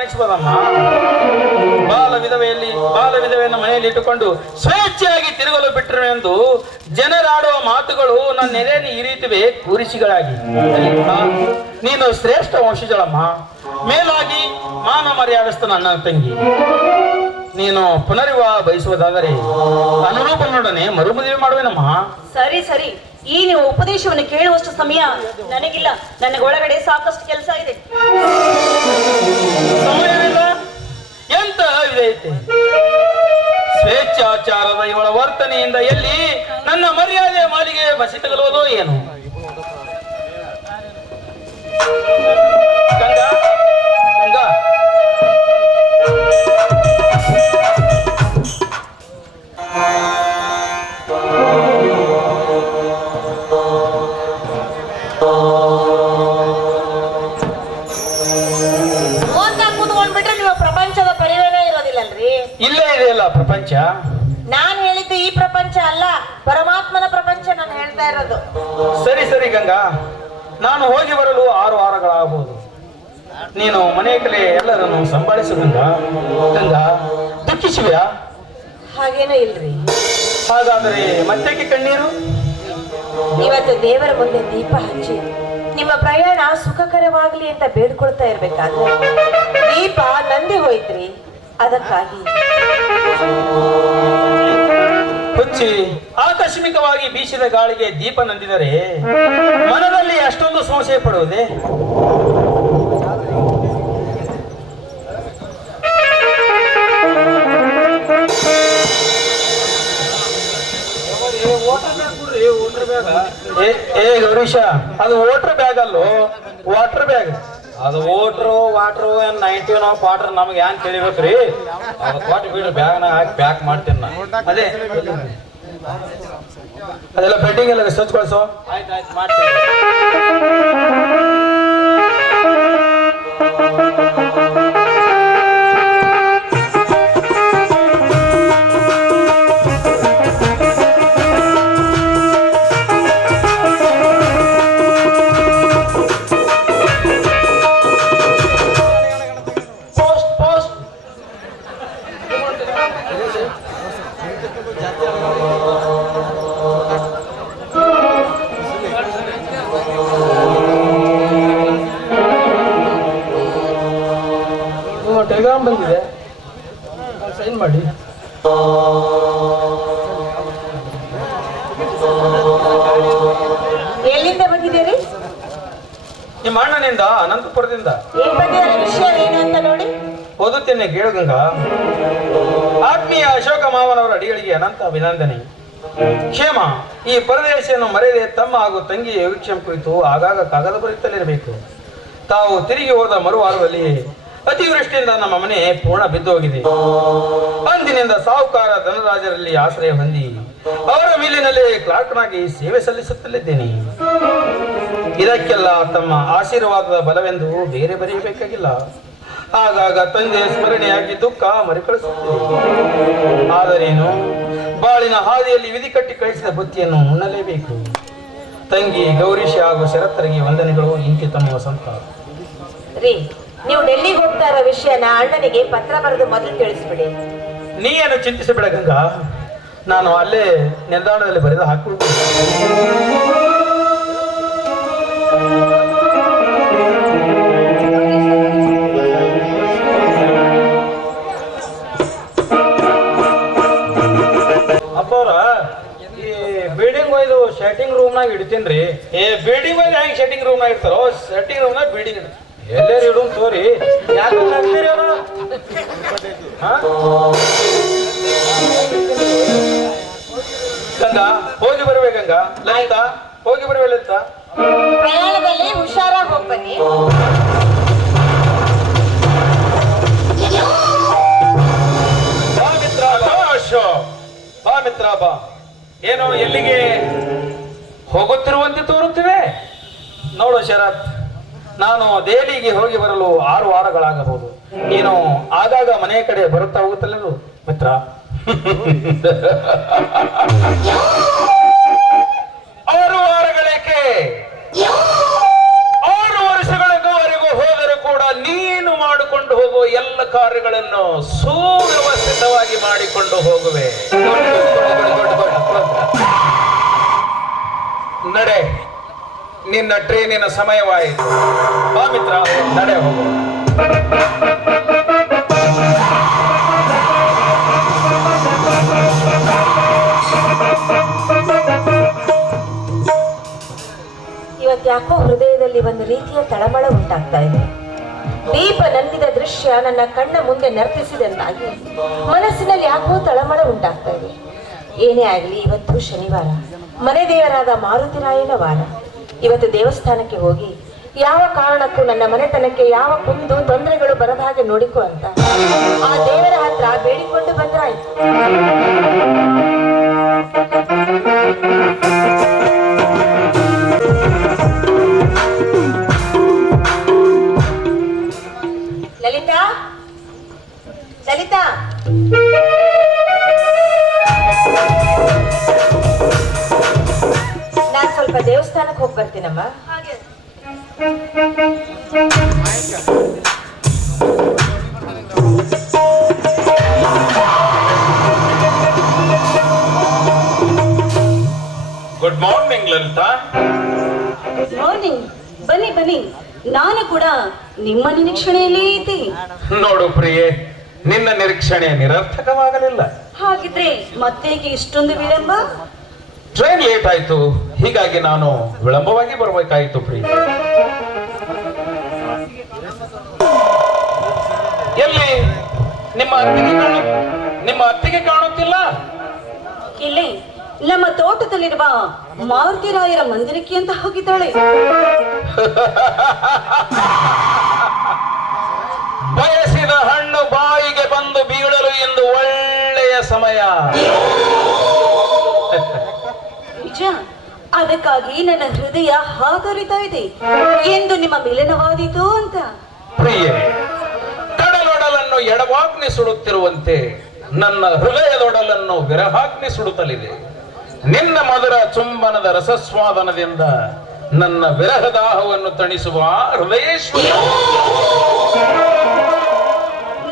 ಕಾಣಿಸಬಹುದಮ್ಮ. ಬಾಲ ವಿಧವೆಯನ್ನು ಮನೆಯಲ್ಲಿ ಇಟ್ಟುಕೊಂಡು ಸ್ವೇಚ್ಛೆಯಾಗಿ ತಿರುಗಲು ಬಿಟ್ಟರು ಎಂದು ಜನರಾಡುವ ಮಾತುಗಳು ನನ್ನ ನೆರೆಯನ್ನು ಇರಿಯುತ್ತವೆ ಕೂರಿಸಿಗಳಾಗಿ. ನೀನು ಶ್ರೇಷ್ಠ ವಂಶಜಳಮ್ಮ, ಮೇಲಾಗಿ ಮಾನ ಮರ್ಯಾದಸ್ಥ ನನ್ನ ತಂಗಿ. ನೀನು ಪುನರ್ವಿವಾಹ ಬಯಸುವುದಾದರೆ ಅನುರೂಪನೊಡನೆ ಮರುಮದುವೆ ಮಾಡುವೇನಮ್ಮ. ಸರಿ ಸರಿ, ಈ ನೀವು ಉಪದೇಶವನ್ನು ಕೇಳುವಷ್ಟು ಸಮಯ ನನಗಿಲ್ಲ. ನನಗೆ ಒಳಗಡೆ ಸಾಕಷ್ಟು ಕೆಲಸ ಇದೆ. ಸಮಯವಿಲ್ಲ ಎಂತ ಇದೈತೆ? ಸ್ವೇಚ್ಛಾಚಾರದ ಇವಳ ವರ್ತನೆಯಿಂದ ಎಲ್ಲಿ ನನ್ನ ಮರ್ಯಾದೆ ಮಾಲಿಗೆ ಬಸಿ ತಗಲುವುದೋ ಏನು? ಗಂಗಾ ಗಂಗಾ ಕೂತ್ಕೊಂಡ್ಬಿಟ್ರೆ ನೀವು ಪ್ರಪಂಚದ ಪರಿವೇನೇ ಇರೋದಿಲ್ಲಲ್ರಿ. ಇಲ್ಲೇ ಇದೆಯಲ್ಲ ಪ್ರಪಂಚ. ನಾನ್ ಹೇಳಿದ್ದು ಈ ಪ್ರಪಂಚ ಅಲ್ಲ, ಪರಮಾತ್ಮನ ಪ್ರಪಂಚ ನಾನು ಹೇಳ್ತಾ ಇರೋದು. ಸರಿ ಸರಿ ಗಂಗಾ, ನಾನು ಹೋಗಿ ಬರಲು 6 ವಾರಗಳಾಗಬಹುದು. ನೀನು ಮನೆ ಕಲೆ ಎಲ್ಲರನ್ನು ಸಂಭಾಳಿಸು ಗಂಗಾ. ಗಂಗಾ, ದುಃಖಿಸುವೆಯಾ? ಹಾಗೇನೂ ಇಲ್ರಿ. ಹಾಗಾದರೆ ಮತ್ತೇಕೆ ಕಣ್ಣೀರು? ಇವತ್ತು ದೇವರ ಮುಂದೆ ದೀಪ ಹಚ್ಚಿ ನಿಮ್ಮ ಪ್ರಯಾಣ ಸುಖಕರವಾಗ್ಲಿ ಅಂತ ಬೇಡ್ಕೊಳ್ತಾ ಇರ್ಬೇಕಾದ್ರೆ ದೀಪ ನಂದಿ ಹೋಯ್ತ್ರಿ. ಅದಕ್ಕಾಗಿ ಹುಚ್ಚಿ ಆಕಸ್ಮಿಕವಾಗಿ ಬೀಸಿದ ಗಾಳಿಗೆ ದೀಪ ನಂದಿದರೆ ಮನದಲ್ಲಿ ಅಷ್ಟೊಂದು ಸಂಶಯ ಪಡುವುದೇ? ಗೌರೀಶ, ಅದು ವೋಟರ್ ಬ್ಯಾಗ್ ಅಲ್ಲೋ, ವಾಟರ್ ಬ್ಯಾಗ್. ಅದು ವಾಟ್ರು 90 ಕ್ವಾರ್ಟರ್ ನಮ್ಗೆ ಏನ್ ತಿಳಿಬೇಕ್ರಿ? ಅದು ಕೊಟ್ಟು ಬಿಡ್ರಿ, ಬ್ಯಾಗ್ನಾಗ ಹಾಕಿ ಪ್ಯಾಕ್ ಮಾಡ್ತೀನಿ ನಾ. ಅದೇ ಅದೆಲ್ಲ ಬೆಡ್ಡಿಂಗ್ ಎಲ್ಲ ಸ್ವಚ್ಛಗೊಳಿಸೋ. ಆಯ್ತು ಮಾಡ್ತೀನಿ. ಟೆಲಿಗ್ರಾಮ್ ಬಂದಿದೆ, ಸೈನ್ ಮಾಡಿ. ಎಲ್ಲಿಂದ ಬಂದಿದ್ದೀರಿ? ನಿಮ್ಮ ಅಣ್ಣನಿಂದ, ಅನಂತಪುರದಿಂದ. ಏನ್ ಬಂದಿದ್ದಾರೆ, ವಿಷಯ ಏನು ಅಂತ ನೋಡಿ ಓದುತ್ತೇನೆ, ಕೇಳು ಗಂಗಾ. ಆತ್ಮೀಯ ಅಶೋಕ ಮಾವನವರ ಅಡಿಗಳಿಗೆ ಅನಂತ ಅಭಿನಂದನೆ. ಕ್ಷೇಮ, ಈ ಪರದೇಶವನ್ನು ಮರೆಯದೆ ತಮ್ಮ ಹಾಗೂ ತಂಗಿ ಯೋಗಕ್ಷೇಮ ಕುರಿತು ಆಗಾಗ ಕಾಗದ ಬರೆಯುತ್ತಲಿರಬೇಕು. ತಾವು ತಿರುಗಿ ಹೋದ ಮರುವಾರದಲ್ಲಿ ಅತಿವೃಷ್ಟಿಯಿಂದ ನಮ್ಮ ಮನೆ ಪೂರ್ಣ ಬಿದ್ದು ಹೋಗಿದೆ. ಅಂದಿನಿಂದ ಸಾಹುಕಾರ ಧನರಾಜರಲ್ಲಿ ಆಶ್ರಯ ಹೊಂದಿ ಅವರ ಮಿಲ್ಲಿನಲ್ಲಿ ಕ್ಲಾರ್ಕ್ನಾಗಿ ಸೇವೆ ಸಲ್ಲಿಸುತ್ತಲಿದ್ದೇನೆ. ಇದಕ್ಕೆಲ್ಲ ತಮ್ಮ ಆಶೀರ್ವಾದದ ಬಲವೆಂದು ಬೇರೆ ಬರೆಯಬೇಕಾಗಿಲ್ಲ. ಆಗಾಗ ತಂದೆ ಸ್ಮರಣೆಯಾಗಿ ದುಃಖ ಮರುಕಳಿಸುತ್ತೇನೆ. ಆದರೇನು, ಬಾಳಿನ ಹಾದಿಯಲ್ಲಿ ವಿಧಿ ಕಟ್ಟಿ ಕಳಿಸಿದ ಬುತ್ತಿಯನ್ನು ಉಣ್ಣಲೇಬೇಕು. ತಂಗಿ ಗೌರೀಶ ಹಾಗೂ ಶರತ್ತರಿಗೆ ವಂದನೆಗಳು. ಇಂತಿ ತಮ್ಮ ವಸಂತ. ರೀ, ನೀವು ಡೆಲ್ಲಿಗೆ ಹೋಗ್ತಾ ಇರೋ ವಿಷಯನ ಅಣ್ಣನಿಗೆ ಪತ್ರ ಬರೆದು ಮೊದಲು ತಿಳಿಸ್ಬಿಡಿ. ನೀ ಏನು ಚಿಂತಿಸಬೇಡ ಗಂಗಾ, ನಾನು ಅಲ್ಲೇ ನಿಲ್ದಾಣದಲ್ಲಿ ಬರೆದು ಹಾಕ್ಬಿಡ್ತೀನಿ. ಅಪ್ಪವ್ರ, ಈ ಬಿಲ್ಡಿಂಗ್ ಒಯ್ದು ಶೆಟ್ಟಿಂಗ್ ರೂಮ್ನಾಗ ಇಡ್ತೀನಿ. ಬಿಲ್ಡಿಂಗ್ ಒಯ್ದು ಹೆಂಗೆ ಶೆಟ್ಟಿಂಗ್ ರೂಮ್ನಾಗ ಇರ್ತಾರೋ, ಶೆಟ್ಟಿಂಗ್ ರೂಮ್ನಾಗ ಬಿಲ್ಡಿಂಗ್ ಎಲ್ಲೇರು ಇಡು ತೋರಿ. ಯಾಕೆ ನಗ್ತೀರಿ ಅವ್ರು? ಗಂಗಾ, ಹೋಗಿ ಬರುವೆ ಗಂಗಾ. ಲಲಿತಾ, ಹೋಗಿ ಬರುವೆ ಲಲಿತಾ. ಪ್ರಯಾಣದಲ್ಲಿ ಹುಷಾರಾಗಿ ಹೋಗ್ಬನ್ನಿ. ಬಾ ಮಿತ್ರ, ಬಾ ಮಿತ್ರ, ಬಾ. ಏನೋ ಎಲ್ಲಿಗೆ ಹೋಗುತ್ತಿರುವಂತೆ ತೋರುತ್ತಿವೆ. ನೋಡು ಶರತ್, ನಾನು ದೆಹಲಿಗೆ ಹೋಗಿ ಬರಲು 6 ವಾರಗಳಾಗಬಹುದು. ನೀನು ಆಗಾಗ ಮನೆ ಕಡೆ ಬರುತ್ತಾ ಹೋಗುತ್ತಲ್ಲೂ ಮಿತ್ರ. 6 ವಾರಗಳೇಕೆ? 6 ವರ್ಷಗಳಿಗೂ ಹೋದರೂ ಕೂಡ ನೀನು ಮಾಡಿಕೊಂಡು ಹೋಗುವ ಎಲ್ಲ ಕಾರ್ಯಗಳನ್ನು ಸುವ್ಯವಸ್ಥಿತವಾಗಿ ಮಾಡಿಕೊಂಡು ಹೋಗುವೆ. ನಡೆ, ನಿನ್ನ ಟ್ರೈನಿನ ಸಮಯವಾಯಿತು. ಬಾ ಮಿತ್ರ, ನಡೆ ಹೋಗು. ಯಾಕೋ ಹೃದಯದಲ್ಲಿ ಒಂದು ರೀತಿಯ ತಳಮಳ ಉಂಟಾಗ್ತಾ ಇದೆ. ದೀಪ ನಂದಿದ ದೃಶ್ಯ ನನ್ನ ಕಣ್ಣ ಮುಂದೆ ನರ್ತಿಸಿದಂತಾಗಿ ಮನಸ್ಸಿನಲ್ಲಿ ಯಾಕೋ ತಳಮಳ ಉಂಟಾಗ್ತಾ ಇದೆ. ಏನೇ ಆಗಲಿ, ಇವತ್ತು ಶನಿವಾರ, ಮನೆ ದೇವರಾದ ಮಾರುತಿರಾಯನ ವಾರ. ಇವತ್ತು ದೇವಸ್ಥಾನಕ್ಕೆ ಹೋಗಿ ಯಾವ ಕಾರಣಕ್ಕೂ ನನ್ನ ಮನೆತನಕ್ಕೆ ಯಾವ ಕುಂದು ತೊಂದರೆಗಳು ಬರದ ಹಾಗೆ ನೋಡಿಕೊ ಅಂತ ಆ ದೇವರ ಹತ್ರ ಬೇಡಿಕೊಂಡು ಬಂದ್ರಾಯ್ತು. ಲಲಿತಾ, ಲಲಿತಾ, ನಾನ್ ಸ್ವಲ್ಪ ದೇವಸ್ಥಾನಕ್ಕೆ ಹೋಗಿ ಬರ್ತೀನಮ್ಮ. Good morning Lalita. Good morning. ಬನ್ನಿ ಬನ್ನಿ, ನಾನು ಕೂಡ ನಿಮ್ಮ ನಿರೀಕ್ಷಣೆಯಲ್ಲೇ ಇದ್ದೆ. ನೋಡು ಪ್ರಿಯೆ, ನಿನ್ನ ನಿರೀಕ್ಷಣೆ ನಿರರ್ಥಕವಾಗಲಿಲ್ಲ. ಹಾಗಿದ್ರೆ ಮತ್ತೇಕೆ ಇಷ್ಟೊಂದು ವಿಳಂಬ? ಟ್ರೈನ್ ಲೇಟ್ ಆಯ್ತು, ಹೀಗಾಗಿ ನಾನು ವಿಳಂಬವಾಗಿ ಬರಬೇಕಾಯಿತು ಪ್ರಿಯ. ಎಲ್ಲಿ ನಿಮ್ಮ ಅತ್ತಿಗೆ ಕಾಣುತ್ತಿಲ್ಲ? ಇಲ್ಲಿ ನಮ್ಮ ತೋಟದಲ್ಲಿರುವ ಮಾರುತಿರಾಯರ ಮಂದಿರಕ್ಕೆ ಅಂತ ಹೋಗಿದ್ದಾಳೆ. ಬಯಸಿದ ಹಣ್ಣು ಬಾಯಿಗೆ ಬಂದು ಬೀಳಲು ಎಂದು ಒಳ್ಳೆಯ ಸಮಯ. ನಿಜ, ಅದಕ್ಕಾಗಿ ನನ್ನ ಹೃದಯ ಹಾತೊರಿತಾ ಇದೆ ಎಂದು ನಿಮ್ಮ ಮಿಲನವಾದೀತು ಅಂತ. ಪ್ರಿಯೆ, ಕಡಲೊಡಲನ್ನು ಎಡವಾಗ್ನಿ ಸುಡುತ್ತಿರುವಂತೆ ನನ್ನ ಹೃದಯದೊಡಲನ್ನು ವಿರಹಾಗ್ನಿ ಸುಡುತ್ತಲಿದೆ. ನಿನ್ನ ಮಧುರ ಚುಂಬನದ ರಸಸ್ವಾದನದಿಂದ ನನ್ನ ವಿರಹದಾಹವನ್ನು ತಣಿಸುವ ಹೃದಯೇಶ್ವರಿ.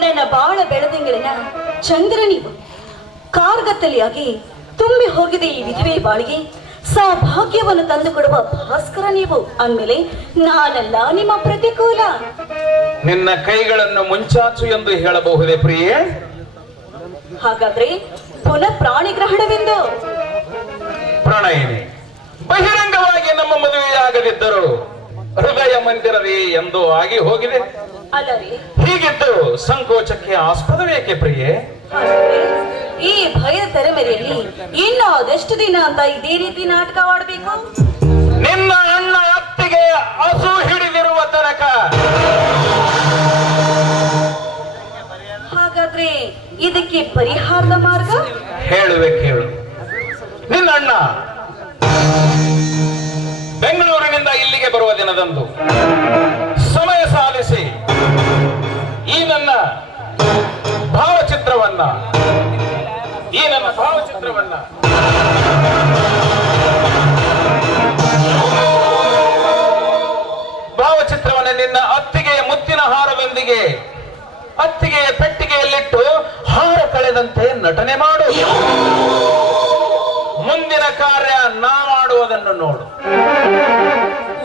ನನ್ನ ಬಾಳ ಬೆಳದಿಂಗಳಿನ ಚಂದ್ರ ನೀವು. ಕಾರ್ಗತ್ತಲಿಯಾಗಿ ತುಂಬಿ ಹೋಗಿದೆ ಈ ವಿಧವೆ ಬಾಳಿಗೆ ಸೌಭಾಗ್ಯವನ್ನು ತಂದುಕೊಡುವ ಭಾಸ್ಕರ ನೀವು. ಅಂದ್ಮೇಲೆ ನಾನೆಲ್ಲ ನಿಮ್ಮ ಪ್ರತಿಕೂಲ. ನಿನ್ನ ಕೈಗಳನ್ನು ಮುಂಚಾಚು ಎಂದು ಹೇಳಬಹುದೇ ಪ್ರಿಯೆ? ಹಾಗಾದ್ರೆ ಪುನಃ ಪ್ರಾಣಿಗ್ರಹಣವೆಂದು? ಪ್ರಣಯಿನಿ, ಬಹಿರಂಗವಾಗಿ ನಮ್ಮ ಮದುವೆಯಾಗದಿದ್ದರು ಹೃದಯ ಮಂದಿರವೇ ಎಂದು ಆಗಿ ಹೋಗಿದೆ. ಅಲ್ಲರಿ, ಹೀಗಿದ್ದು ಸಂಕೋಚಕ್ಕೆ ಆಸ್ಪದವೇಕೆ ಪ್ರಿಯೆ? ಹಾಗಾದ್ರೆ ಈ ಭಯ ತೆರೆಮೆರೆಯಲ್ಲಿ ಇನ್ನು ಅದೆಷ್ಟು ದಿನ ಅಂತ ಇದೇ ರೀತಿ ನಾಟಕವಾಡಬೇಕು? ನಿನ್ನ ಅಣ್ಣ ಅತ್ತಿಗೆ ಹಸು ಹಿಡಿದಿರುವ ತನಕ. ಹಾಗಾದ್ರೆ ಇದಕ್ಕೆ ಪರಿಹಾರದ ಮಾರ್ಗ ಹೇಳುವೆ ಕೇಳು. ನಿನ್ನ ಅಣ್ಣ ಬೆಂಗಳೂರಿನಿಂದ ಇಲ್ಲಿಗೆ ಬರುವ ದಿನದಂದು ಸಮಯ ಸಾಧಿಸಿ ಈ ನನ್ನ ಭಾವಚಿತ್ರವನ್ನ ನಿನ್ನ ಅತ್ತಿಗೆಯ ಮುತ್ತಿನ ಹಾರದೊಂದಿಗೆ ಅತ್ತಿಗೆಯ ಪೆಟ್ಟಿಗೆಯಲ್ಲಿಟ್ಟು ಹಾರ ಕಳೆದಂತೆ ನಟನೆ ಮಾಡು. ಮುಂದಿನ ಕಾರ್ಯ ನಾ ಮಾಡುವುದನ್ನು ನೋಡು.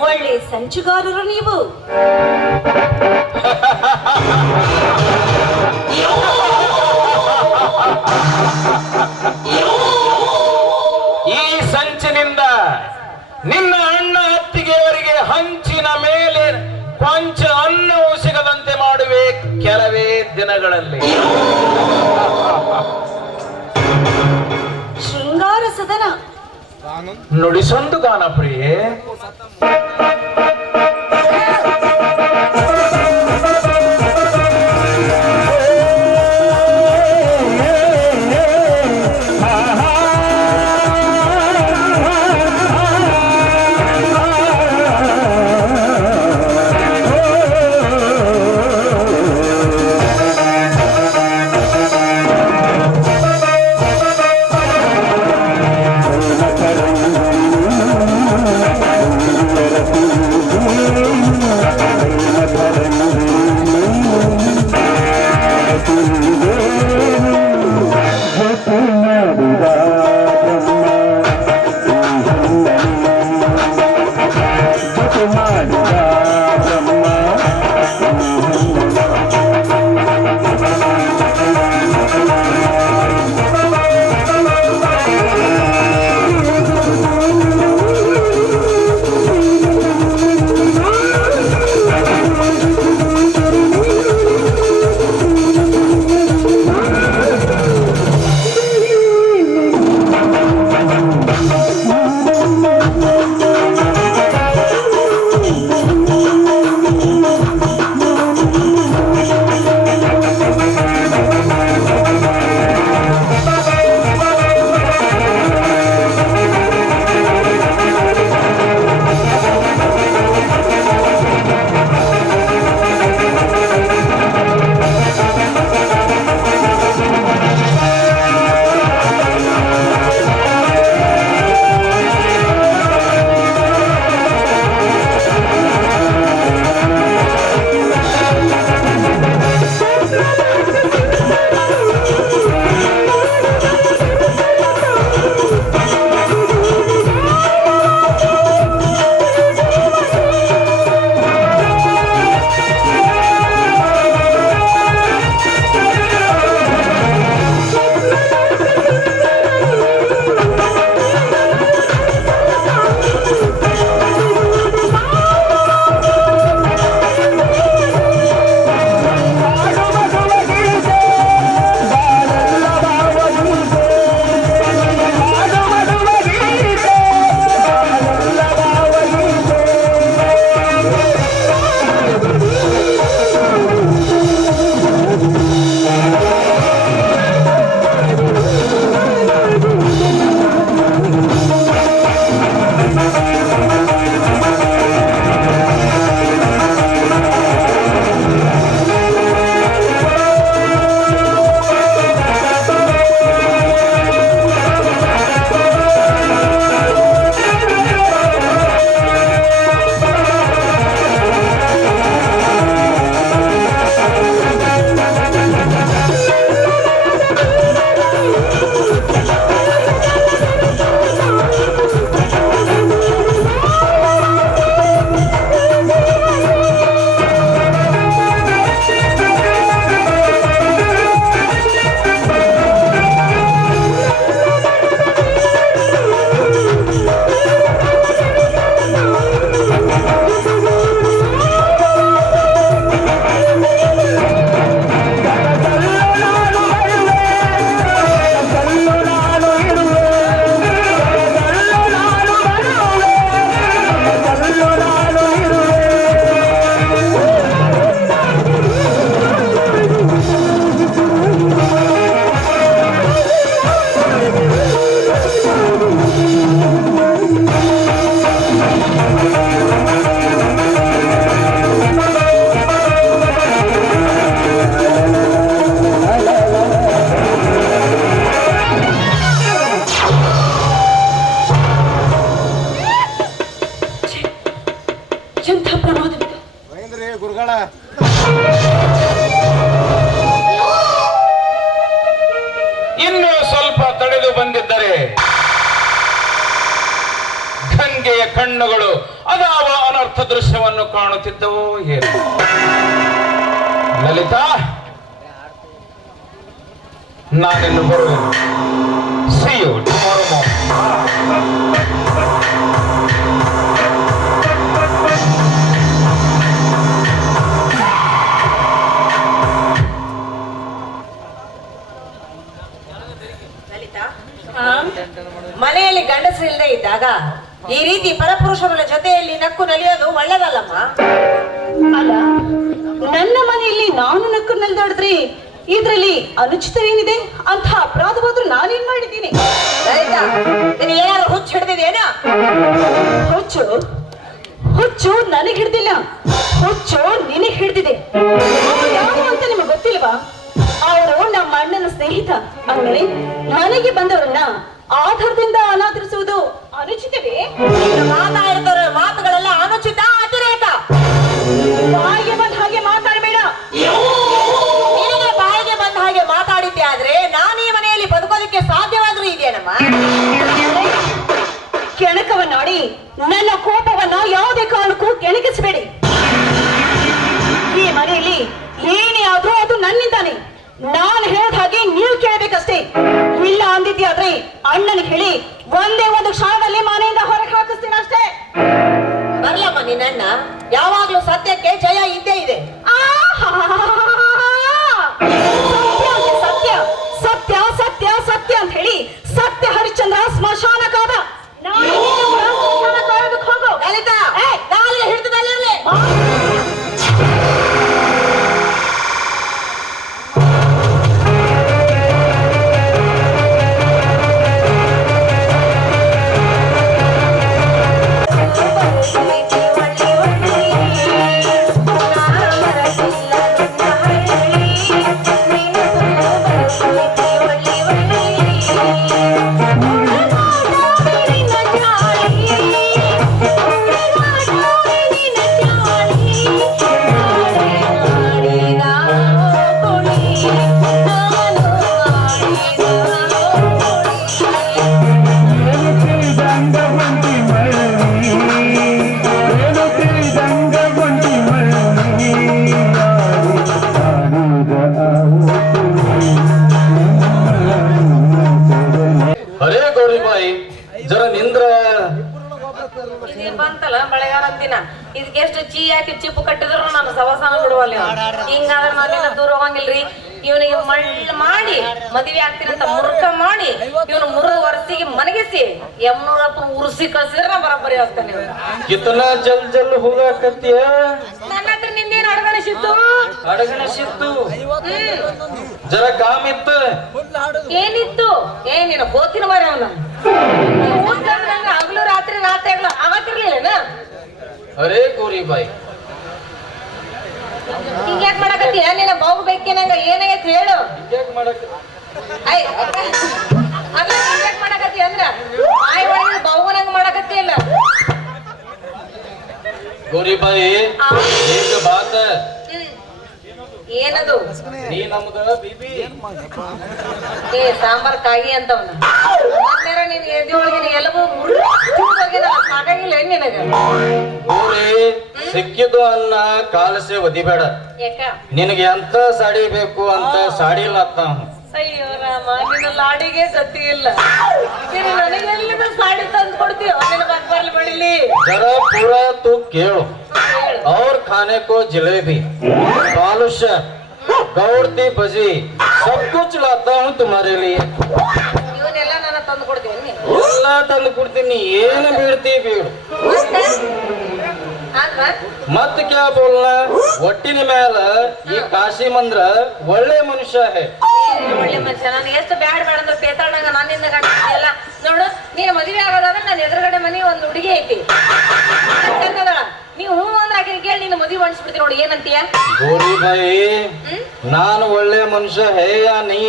ಒಳ್ಳೆ ಸಂಚುಗಾರರು ನೀವು. ಈ ಸಂಚಿನಿಂದ ನಿನ್ನ ಅಣ್ಣ ಅತ್ತಿಗೆಯವರಿಗೆ ಹಂಚಿನ ಮೇಲೆ ಕೊಂಚ ಅನ್ನವೂ ಸಿಗದಂತೆ ಮಾಡುವೆ ಕೆಲವೇ ದಿನಗಳಲ್ಲಿ. ಶೃಂಗಾರ ಸದನ ನುಡಿಸೊಂದು ಗಾನ ಪ್ರಿಯೆ. ಕಾಣುತ್ತಿದ್ದವೋ ಏನು? ಲಲಿತಾ, ನಾನಿನ್ನು ಬರುವೆನು. See you tomorrow morning. Lalitha, ಮನೆಯಲ್ಲಿ ಗಂಡಸರು ಇಲ್ಲದೆ ಇದ್ದಾಗ ಈ ರೀತಿ ಪರಪುರುಷರ ಜೊತೆಯಲ್ಲಿ ನಕ್ಕು ನಲಿಯೋದು ಒಳ್ಳೇದಲ್ಲಮ್ಮ. ಅಲ್ಲ, ನನ್ನ ಮನೆಯಲ್ಲಿ ನಾನು ನಕ್ಕು ನಲ್ದಾಡಿದ್ರೆ ಇದ್ರಲ್ಲಿ ಅನುಚಿತವೇನಿದೆ? ಅಂತ ಅಪರಾಧವಾದ್ರೂ ನಾನೇನ್ ಮಾಡಿದ್ದೀನಿ? ಲಲಿತಾ, ನೀನು ಏನಾದ್ರು ಹುಚ್ಚು ಹಿಡಿದಿದೇನ? ಹುಚ್ಚು ಹುಚ್ಚು ನನಗೆ ಹಿಡ್ದಿಲ್ಲ, ಹುಚ್ಚು ನಿನಗೆ ಹಿಡ್ದಿದೆ. ಅವ್ರು ಯಾರು ಅಂತ ನಿಮಗೆ ಗೊತ್ತಿಲ್ವಾ? ಅವರು ನಮ್ಮ ಅಣ್ಣನ ಸ್ನೇಹಿತ. ಅಂದ್ರೆ ಮನೆಗೆ ಬಂದವರನ್ನ ಆಧಾರದಿಂದ ಅನಾದರಿಸುವುದು ಅನುಚಿತವೇ? ನೀನು ಮಾತಾಡ್ತಾರ ಮಾತುಗಳೆಲ್ಲ ಅನುಚಿತ, ಅತಿರೇಕ. ಬಾಯಿಗೆ ಬಂದ ಹಾಗೆ ಮಾತಾಡಬೇಡ. ನಿನಗೆ ಬಾಯಿಗೆ ಬಂದ ಹಾಗೆ ಮಾತಾಡಿದ್ದೆ ಆದ್ರೆ ನಾನು ಈ ಮನೆಯಲ್ಲಿ ಬದುಕೋದಕ್ಕೆ ಸಾಧ್ಯವಾದ್ರೂ ಇದೆಯೇನಮ್ಮ? ಕೆಣಕವನ್ನಾಡಿ ನನ್ನ ಕೋಪವನ್ನ ಯಾವುದೇ ಕಾರಣಕ್ಕೂ ಕೆಣಕಿಸಬೇಡಿ. ಈ ಮನೆಯಲ್ಲಿ ಏನೇ ಆದ್ರೂ ಅದು ನನ್ನಿಂದಾನೆ. ನಾನು ಹೇಳಿದ ಹಾಗೆ ನೀವು ಕೇಳಬೇಕಷ್ಟೇ. ಇಲ್ಲ ಅಂದಿದ್ಯಾದ್ರೆ ಅಣ್ಣನಿಗೆ ಹೇಳಿ ಒಂದೇ ಒಂದು ಕ್ಷಣದಲ್ಲಿ ಮನೆಯಿಂದ ಹೊರಗೆ ಹಾಕಿಸ್ತೀನಿ ಅಷ್ಟೇ. ಬರ್ಲಮ್ಮ ನಿನ್ನಣ್ಣ, ಯಾವಾಗ್ಲೂ ಸತ್ಯಕ್ಕೆ ಜಯ ಇದ್ದೇ ಇದೆ. ಸತ್ಯ ಸತ್ಯ ಸತ್ಯ ಸತ್ಯ ಅಂತ ಹೇಳಿ ಸತ್ಯ ಹರಿಶ್ಚಂದ್ರ ಸ್ಮಶಾನ ಕಾದ. ಸ್ಮಶಾನ ಕಾಯೋದಕ್ಕೆ ಹೋಗು. ಲಲಿತಾ, ನಾಲಿಗೆ ಹಿಡಿತದಲ್ಲಿರ್ಲಿ. ಅರೇ ಗೌರಿಬಾಯಿ, ಜರ ನಿಂದ್ರ. ಇದೇನ್ ಬಂತಲ್ಲ ಮಳೆಗಾಲ ದಿನ, ಇದಕ್ಕೆ ಎಷ್ಟು ಚೀ ಹಾಕಿ ಚಿಪ್ಪು ಕಟ್ಟಿದ್ರು ನಾನು ಸವಸಾನ ಬಿಡುವಲ್ಲ. ಹಿಂಗಾದ್ರೆ ನಾನು ದೂರ ಹೋಗಂಗಿಲ್ರಿ. ಇವನಿಗೆ ಮಳ್ಳ ಮಾಡಿ ಮದುವೆ ಆಗ್ತೀನಿ ಅಂತ ಮುರುಕ ಮಾಡಿ ಇವನು 3 ವರ್ಷಿಗೆ ಮನಗಿಸಿ ಯಮನೂರಪ್ಪ ಉರ್ಸಿ ಕಳ್ಸಿದ್ರೆ ನಾ ಬರಬ್ಬರಿ ಆಗ್ತಾನೆ. ಕಿತ್ತನ ಜಲ್ ಜಲ್ ಹೋಗಾಕತ್ತೀಯ? ನನ್ನ ಹತ್ರ ನಿಂದೇನು ಅಡಗಣ ಸಿತ್ತು? ಅಡಗಣ ಸಿತ್ತು, ಜರ ಕಾಮಿತ್ತು. ಏನಿತ್ತು? ಏನಿನ ಗೋತಿನ ಮಾರಿ ಅವನ ಹಗಲು ರಾತ್ರಿ ರಾತ್ರಿ ಆಗತ್ತಿರ್ಲಿಲ್ಲ. ಅರೇ ಗೌರಿಬಾಯಿ, ಹಿಂಗ್ಯಾಕ್ ಮಾಡಕತ್ತೀಯ? ನಿನ್ನ ಬಾವು ಬೇಕೇನಂಗ ಏನಾಗೈತಿ ಹೇಳು. ಹಿಂಗ್ಯಾಕ್ ಮಾಡಕ? ಅಲ್ಲ ಹಿಂಗ್ಯಾಕ್ ಮಾಡಕತ್ತಿ ಅಂದ್ರ ಬಾಯಿ ಒಳಗೆ ಬಾವುನಂಗ ಮಾಡಕತ್ತಿ ಇಲ್ಲ. ಗೌರಿಬಾಯಿ, ಏಕ ಬಾತ. ಏನದು? ನೀ ನಮ್ದ ಬಿಬಿ. ಸಾಂಬಾರ್ ಕಾಗಿ ಅಂತವನ ನಿನ್ ಎದೆ ಒಳಗಿನ ಎಲ್ಲವೂ ಸಾಕಾಗಿಲ್ಲ ನಿನಗ. ಗೌರಿ, ಸಿಕ್ಕಿದ್ದು ಅನ್ನ ಕಾಲಸೆ ಒದಿಬೇಡ. ಯಾಕ? ನಿನಗೆ ಎಂತ ಸಾಡಿ ಬೇಕು ಅಂತ ಸಾಡಿ ಇಲ್ಲ ಅತ್ತ. ಅಯ್ಯೋ ರಾಮ, ನಿನ್ನ ಲಾಡಿಗೆ ಗತಿ ಇಲ್ಲ. ನೀನು ನನಗೆಲ್ಲಿದ ಸಾಡಿ ತಂದು ಕೊಡ್ತೀವ? ನಿನ್ನ ಬಕ್ಬಾರ್ಲಿ ಬಡಿಲಿ. जरा पूरा तू केळो और खाने को जलेबी बालूशाह गौरती भजी सब कुछ लाता हूँ तुम्हारे लिए. ಇವನ್ನೆಲ್ಲ ನಾನು ತಂದು ಕೊಡ್ತೀನಿ. ಎಲ್ಲ ತಂದು ಕೊಡ್ತೀನಿ, ಏನು ಬೀಳ್ತಿ ಬೀಳು. ಮತ್ ಕ್ಯಾ ಬೋಲ್ನ? ಒಟ್ಟಿನ ಮೇಲ ಈ ಕಾಶಿ ಮಂದ್ರ ಒಳ್ಳೆ ಮನುಷ್ಯ ಹೇ. ಒಳ್ಳೆ ಮನುಷ್ಯ. ನಾನು ಎಷ್ಟು ಬ್ಯಾಡ್ ಬ್ಯಾಡ ಅಂದ್ರೆ ಪೇತಾಳಂಗ ನನ್ನಿಂದ ಗಂಟಿಲ್ಲ ನೋಡು. ನೀನು ಮದುವೆ ಆಗೋದಾದ್ರೆ ನನ್ನ ಎದುರುಗಡೆ ಮನೆ ಒಂದು ಹುಡುಗಿ ಐತಿ, ಚಂದದಳ. ನೀವು ಹೂ ಅಂದ್ರೆ ಆಕೆ ಕೇಳಿ ನಿನ್ನ ಮದುವೆ ಮಾಡಿಸ್ಬಿಡ್ತೀನಿ ನೋಡಿ. ಏನಂತೀಯ? ಗೋರಿಬಾಯಿ, ನಾನು ಒಳ್ಳೆ ಮನುಷ್ಯ ಹೇ ಯಾ ನೀ?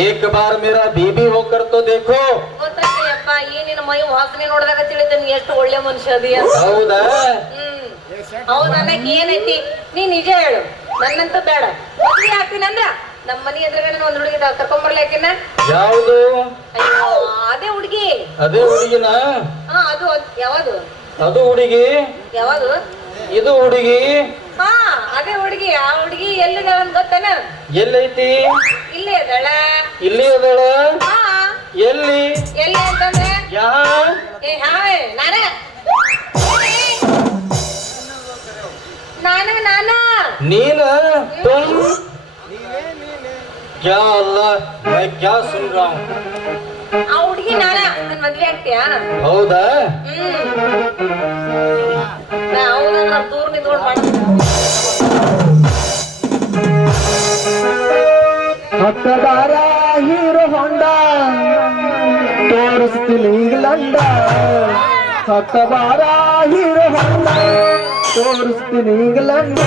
एक बार मेरा बीबी होकर तो देखो. ಗೊತ್ತಾಯ್ತಯ್ಯಪ್ಪ, ಈ ನಿನ್ನ ಮೈ ವಾಸನೆ ನೋಡಿದಾಗ ತಿಳಿದ ನೀ ಎಷ್ಟು ಒಳ್ಳೆ ಮನುಷ್ಯ ಅದೀಯ. ಹೌದಾ? ಹೌದು. ಅನ್ನಕ್ಕೆ ಏನೈತಿ? ನೀ ನಿಜ ಹೇಳು. ನನ್ನಂತೂ ಬೇಡ. ಮದುವೆ ಆಗ್ತೀನಿ ಅಂದ್ರ ನಮ್ಮ ಮನೆ ಎದುರುಗಡೆ ಒಂದು ಹುಡುಗಿ ಕರ್ಕೊಂಬರ್ಲಾಕಿನ. ಯಾವುದು? ಅಯ್ಯೋ, ಅದೇ ಹುಡುಗಿ. ಅದೇ ಹುಡುಗಿನ? ಹಾ, ಅದು ಯಾವುದು? ಅದು ಹುಡುಗಿ ಯಾವುದು? ಇದು ಹುಡುಗಿ ಹಾ ಅದೇ ಹುಡುಗಿ. ಆ ಹುಡುಗಿ ಎಲ್ಲಿದಾಳ ಅಂತ ಗೊತ್ತನ? ಎಲ್ಲೈತಿ? ಇಲ್ಲೇ ಅದಳ. ಇಲ್ಲಿ ಅದಳ? ಹಾ ಎಲ್ಲಿ? ಎಲ್ಲಿ ಅಂತಂದ್ರೆ ಯಾ ನಾನ ನೀನ तुम क्या अल्लाह मैं क्या सुन रहा हूँ? ಆ ಹುಡುಗಿ ನಾನ ನನ್ ಮದ್ವೆ ಆಗ್ತೀಯಾ? ಹೌದಾ? ನಾ ಹೌದಂದ್ರ ದೂರ ನಿಂತ್ಕೊಂಡು ಮಾಡ್ತೀನಿ. ಹತ್ತದಾರ ಹೀರೋ ಹೊಂಡ ತೋರಿಸ್ತೀನಿ ಇಂಗ್ಲೆಂಡ. ಹತ್ತದಾರ ಹೀರೋ ಹೊಂಡ ತೋರಿಸ್ತೀನಿ ಇಂಗ್ಲೆಂಡ.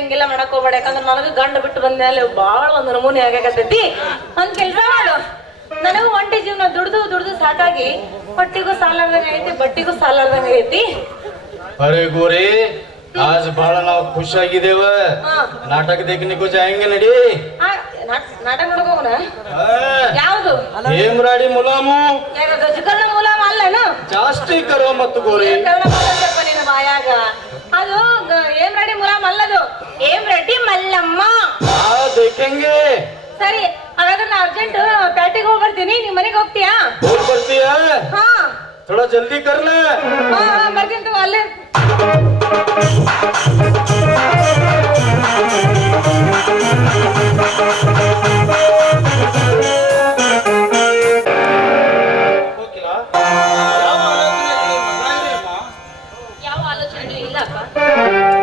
ಹಿಂಗೆಲ್ಲ ಮಾಡಕ್ ಹೋಗ್ಬೇಡ. ಯಾಕಂದ್ರೆ ನನಗ ಗಂಡ ಬಿಟ್ಟು ಬಂದ್ಮೇಲೆ ಬಾಳ ಒಂದು ನಮೂನೆ ಆಗಾಕತ್ತೈತಿ. ಒಂದ್ ಕೆಲ್ಸ ಮಾಡು, ನನಗೂ ಒಂಟಿ ಜೀವನ ದುಡ್ದು ದುಡ್ದು ಸಾಕಾಗಿ ಹೊಟ್ಟಿಗೂ ಸಾಲಾರ್ದಂಗ ಐತಿ, ಬಟ್ಟಿಗೂ ಸಾಲಾರ್ದಂಗ ಐತಿ. अरे गोरे आज ಬಹಳ ನಾವು ಖುಷಿಯಾಗಿದ್ದೇವ. ನಾಟಕ देखने को जाएंगे ನಡಿ. ನಾಟಕ ನೋಡಕ್ ಹೋಗೋಣ. ಯಾವ್ದು? ಹೇಮರಾಡಿ ಮುಲಾಮು. ಗಜಕರ್ಣ ಮುಲಾಮ ಅಲ್ಲನು? ಜಾಸ್ತಿ ಕರೋ ಮತ್ತು ಗೋರಿ ನಿನ್ನ ಬಾಯಾಗ ಅದು ಹೇಮರಾಡಿ ಮುಲಾಮ ಅಲ್ಲದು, ಹೇಮರೆಡ್ಡಿ ಮಲ್ಲಮ್ಮ. ದೇಖೆಂಗೆ. ಸರಿ, ಹಾಗಾದ್ರೆ ನಾ ಅರ್ಜೆಂಟ್ ಪ್ಯಾಟಿಗೆ ಹೋಗಿ ಬರ್ತೀನಿ. ನಿಮ್ ಮನೆಗೆ ಹೋಗ್ತೀಯಾ? ಹೋಗಿ ಬರ್ತೀಯಾ? ಹಾ थोड़ा जल्दी कर ले. ಹಾ ಬರ್ತೀನಿ ತಗೋ. ಅಲ್ಲೇ ಯಾವ ಆಲೋಚನೆ ಇಲ್ಲಪ್ಪ.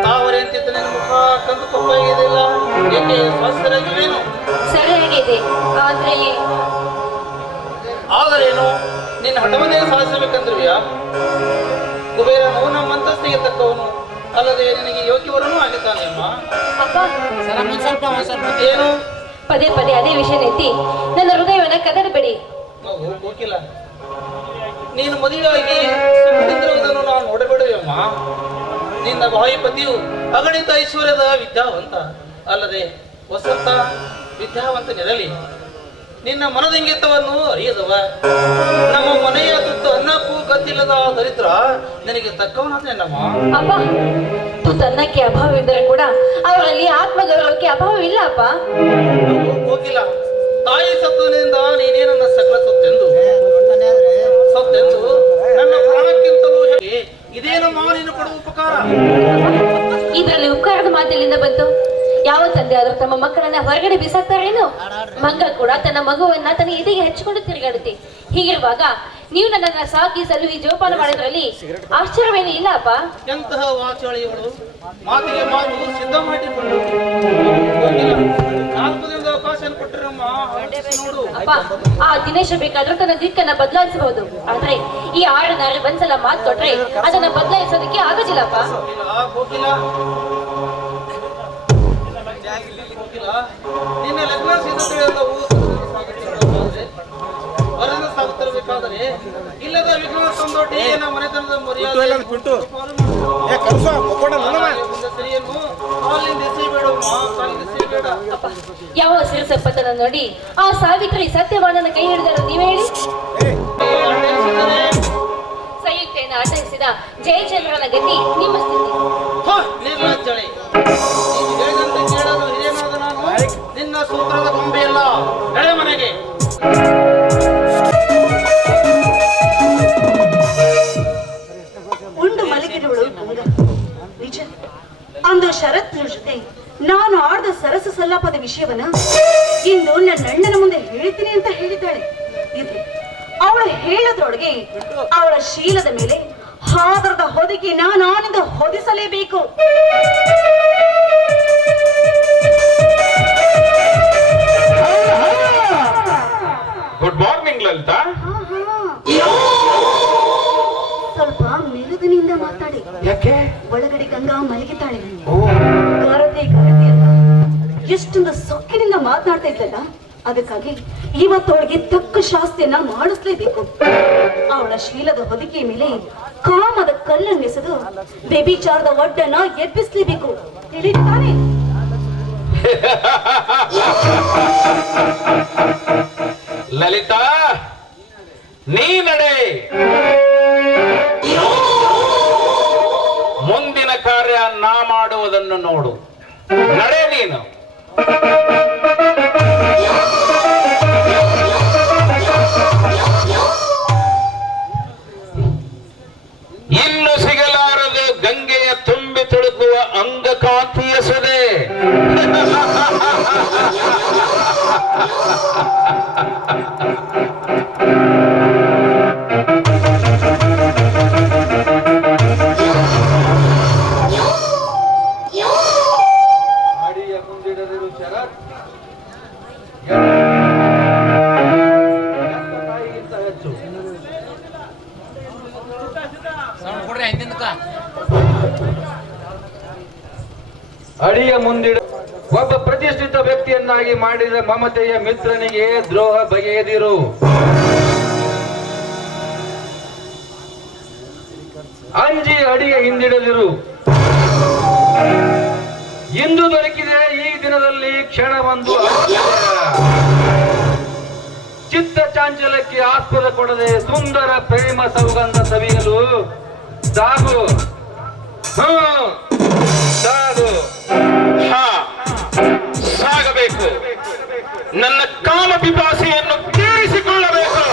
ತಾವರೆಂತಿದ್ದ ನಿನ್ನ ಮುಖ ಕಂದು ಕಪ್ಪಾಗಿದೆಯಲ್ಲ, ಏಕೆ ಸ್ವಸ್ಥರಾಗಿವೇನು? ಸರಿಯಾಗಿದೆ, ಆದರೇನು ನಿನ್ನ ಹಠವನ್ನೇ ಸಾಧಿಸಬೇಕಂದ್ರಿವ್ಯಾ? ಕುಬೇರನು ನಮ್ಮ ಅಂತಸ್ತಿಗೆ ತಕ್ಕವನು ಅಲ್ಲದೆ ನಿನಗೆ ಯೋಗ್ಯವರನೂ ಆಗಿದ್ದಾನೆ ಅಮ್ಮ. ಏನು ಪದೇ ಪದೇ ಅದೇ ವಿಷಯ ನೆತ್ತಿ ನನ್ನ ಹೃದಯವನ್ನ ಕದಡಬೇಡಿ. ಹೋಗಿಲ್ಲ, ನೀನು ಮದುವೆಯಾಗಿ ಸುಮ್ಮನಿರುವುದನ್ನು ನಾವು ನೋಡಬೇಡವಮ್ಮ. ನಿನ್ನ ಬಾಯಿಪತಿಯು ಅಗಣಿತ ಐಶ್ವರ್ಯದ ವಿದ್ಯಾವಂತ ಅಲ್ಲದೆ ವಸಂತ ವಿದ್ಯಾವಂತನಿರಲಿ. ನಿನ್ನ ಮನದಿಂಗಿತವನ್ನು ಅರಿಯದವ ನಮ್ಮ ಮನೆಯ ತುತ್ತು ಅನ್ನಕ್ಕೂ ಗತಿಲ್ಲದ ದರಿದ್ರ ನಿನಗೆ ತಕ್ಕವನಮ್ಮ. ಅಪ್ಪ, ತುತ್ತನ್ನಕ್ಕೆ ಅಭಾವವಿದ್ದರೆ ಕೂಡ ಅವರಲ್ಲಿ ಆತ್ಮಗೌರವಕ್ಕೆ ಅಭಾವವಿಲ್ಲ ಅಪ್ಪ. ಹೋಗಿಲ್ಲ, ತಾಯಿ ಸತ್ತನಿಂದ ನೀನೇ ನನ್ನ ಸಕಲ ಸತ್ತೆಂದು ನನ್ನ ಪ್ರಾಣಕ್ಕಿಂತಲೂ ಇದೇನಮ್ಮ ನೀನು ಕೊಡುವ ಉಪಕಾರ? ಇದರಲ್ಲಿ ಉಪಕಾರದ ಮಾತಿನಿಂದ ಬಂತು. ಯಾವ ತಂದೆ ಆದ್ರೂ ತಮ್ಮ ಮಕ್ಕಳನ್ನ ಹೊರಗಡೆ ಬಿಸಾಕ್ತಾರೇನು? ಮಂಗ ಕೂಡ ತನ್ನ ಮಗುವನ್ನ ತನ್ನ ಎದೆಗೆ ಹಚ್ಚಿಕೊಂಡು ತಿರುಗಾಡುತ್ತೆ. ಹೀಗಿರುವಾಗ ನೀವು ನನ್ನನ್ನ ಸಾಕಿ ಸಲುಹಿ ಜೋಪಾನ ಮಾಡೋದ್ರಲ್ಲಿ ಆಶ್ಚರ್ಯವೇನು ಇಲ್ಲ ಅಪ್ಪ. ಎಂತಹ ವಾಚಾಳಿಗಳು, ಮಾತಿಗೆ ಮಾತು ಸಿದ್ಧ ಮಾಡಿಕೊಂಡು 4 ದಿನದ ಅವಕಾಶ ಕೊಟ್ಟಿರಮ್ಮ. ನೋಡು ಅಪ್ಪ, ಆ ದಿನೇಶ ಬೇಕಾದ್ರೂ ತನ್ನ ದಿಕ್ಕನ್ನ ಬದಲಾಯಿಸಬಹುದು, ಆದ್ರೆ ಈ ಆಡನಾರಿ ಒಂದ್ಸಲ ಮಾತು ಕೊಟ್ರೆ ಅದನ್ನ ಬದಲಾಯಿಸೋದಕ್ಕೆ ಆಗೋದಿಲ್ಲಪ್ಪ. ಹೋಗಿಲ್ಲ, ನಿನ್ನ ಲಗ್ನ ಸಿದ್ಧತೆಯೆಲ್ಲವೂ ವರನ ಸಾಗುತ್ತಿರಬೇಕಾದರೆ ಇಲ್ಲದ ವಿಘ್ನ ತಂದೊಡ್ಡಿ ನಮ್ಮ ಮನೆತನದ ಮರ್ಯಾದೆ ಸರಿಯನ್ನು ಅಲ್ಲಿಂದ ಎಸೆಯಬೇಡಮ್ಮ. ಯಾವ ಹಸಿರು ಸಂಪತ್ತನ್ನು ನೋಡಿ ಆ ಸಾವಿತ್ರಿ ಸತ್ಯವಾನನ ಕೈ ಹಿಡಿದರು ನೀವೇ ಹೇಳಿ. ಸಂಯುಕ್ತೆಯನ್ನು ಆಚರಿಸಿದ ಜಯಚಂದ್ರನ ಗತಿ ನಿಮ್ಮ ಸ್ಥಿತಿ. ನಿನ್ನ ಸೂತ್ರದ ಗೊಂಬೆಯಲ್ಲ, ನಡೆ ಮನೆಗೆ. ಉಂಡು ಮಲಗಿದವಳು ಗಂಗಾ. ನಿಜ, ಅಂದು ಶರತ್ನ ಜೊತೆ ನಾನು ಆಡಿದ ಸರಸ ಸಲ್ಲಾಪದ ವಿಷಯವನ್ನ ಇಂದು ನನ್ನ ಅಣ್ಣನ ಮುಂದೆ ಹೇಳ್ತೀನಿ ಅಂತ ಹೇಳಿದ್ದಾಳೆ. ಇದು ಅವಳು ಹೇಳೋದ್ರೊಳಗೆ ಅವಳ ಶೀಲದ ಮೇಲೆ ಹಾದರದ ಹೊದಿಕೆ ನಾನಿಂದ ಹೊದಿಸಲೇಬೇಕು. Good morning Lalita. ಸ್ವಲ್ಪ ಮೆಲುಗಿನಿಂದ ಮಾತಾಡಿ. ಯಾಕೆ? ಒಳಗಡೆ ಗಂಗಾ ಮಲಗಿದ್ದಾಳೆ. ಗರತಿ ಅಂತ ಎಷ್ಟೊಂದು ಸೊಕ್ಕಿನಿಂದ ಮಾತನಾಡ್ತಾ ಇದ್ದಲ್ಲ, ಅದಕ್ಕಾಗಿ ಇವತ್ತೊಳಗೆ ತಕ್ಕ ಶಾಸ್ತಿಯನ್ನ ಮಾಡಿಸ್ಲೇಬೇಕು. ಅವಳ ಶೀಲದ ಹೊದಿಕೆ ಮೇಲೆ ಕಾಮದ ಕಲ್ಲನ್ನೆಸೆದು ವ್ಯಭಿಚಾರದ ಒಡ್ಡನ್ನ ಎಬ್ಬಿಸ್ಲೇಬೇಕು. ತಿಳಿತಾನೆ? ಲಲಿತಾ, ನೀ ನಡೆ. ಮುಂದಿನ ಕಾರ್ಯ ನಾ ಮಾಡುವುದನ್ನು ನೋಡು. ನಡೆ ನೀನು. ಇನ್ನು ಸಿಗಲಾರದು ಗಂಗೆಯ ತುಂಬಿ ತುಳುಕುವ ಅಂಗಕಾಂತಿಯ ಸುದೆ. ಅಡಿಯ ಮುಂದಿಡ ಒಬ್ಬ ಪ್ರತಿಷ್ಠಿತ ವ್ಯಕ್ತಿಯನ್ನಾಗಿ ಮಾಡಿದ ಮಮತೆಯ ಮಿತ್ರನಿಗೆ ದ್ರೋಹ ಬಗೆಯದಿರು. ಅಂಜಿ ಅಡಿಯ ಹಿಂದಿಡದಿರು. ಇಂದು ದೊರಕಿದೆ ಈ ದಿನದಲ್ಲಿ ಕ್ಷಣವೊಂದು ಚಿತ್ತ ಚಾಂಚಲ್ಯಕ್ಕೆ ಆಸ್ಪದ ಕೊಡದೆ ಸುಂದರ ಪ್ರೇಮ ಸೌಗಂಧ ಸವಿಯಲು ಸಾಗು. ಸಾಗು. ಸಾಗಬೇಕು. ನನ್ನ ಕಾಮ ಪಿಪಾಸೆಯನ್ನು ತೀರಿಸಿಕೊಳ್ಳಬೇಕು.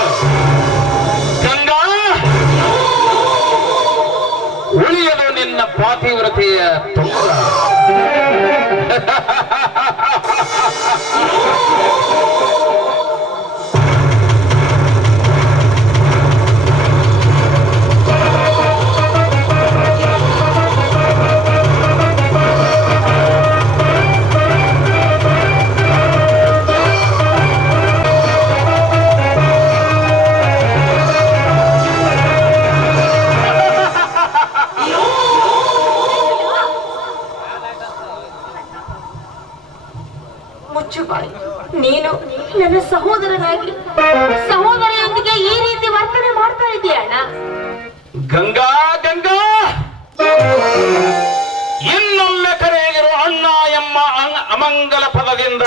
ಗಂಗಾ, ಉಳಿಯಲು ನಿನ್ನ ಪಾತಿವ್ರತೆಯ ತುಂಗ. ಮುಚ್ಚುಬಾಯಿ, ನೀನು ನನ್ನ ಸಹೋದರನಾಗಿ ಸಹೋದರಿಯೊಂದಿಗೆ ಈ ರೀತಿ ವರ್ತನೆ ಮಾಡ್ತಾ ಇದೆಯಣ್ಣ. ಗಂಗಾ, ಗಂಗಾ, ಇನ್ನೊಮ್ಮೆ ಕರೆಯಿರು ಅಣ್ಣ ಎಂಬ ಅಮಂಗಲ ಪದದಿಂದ.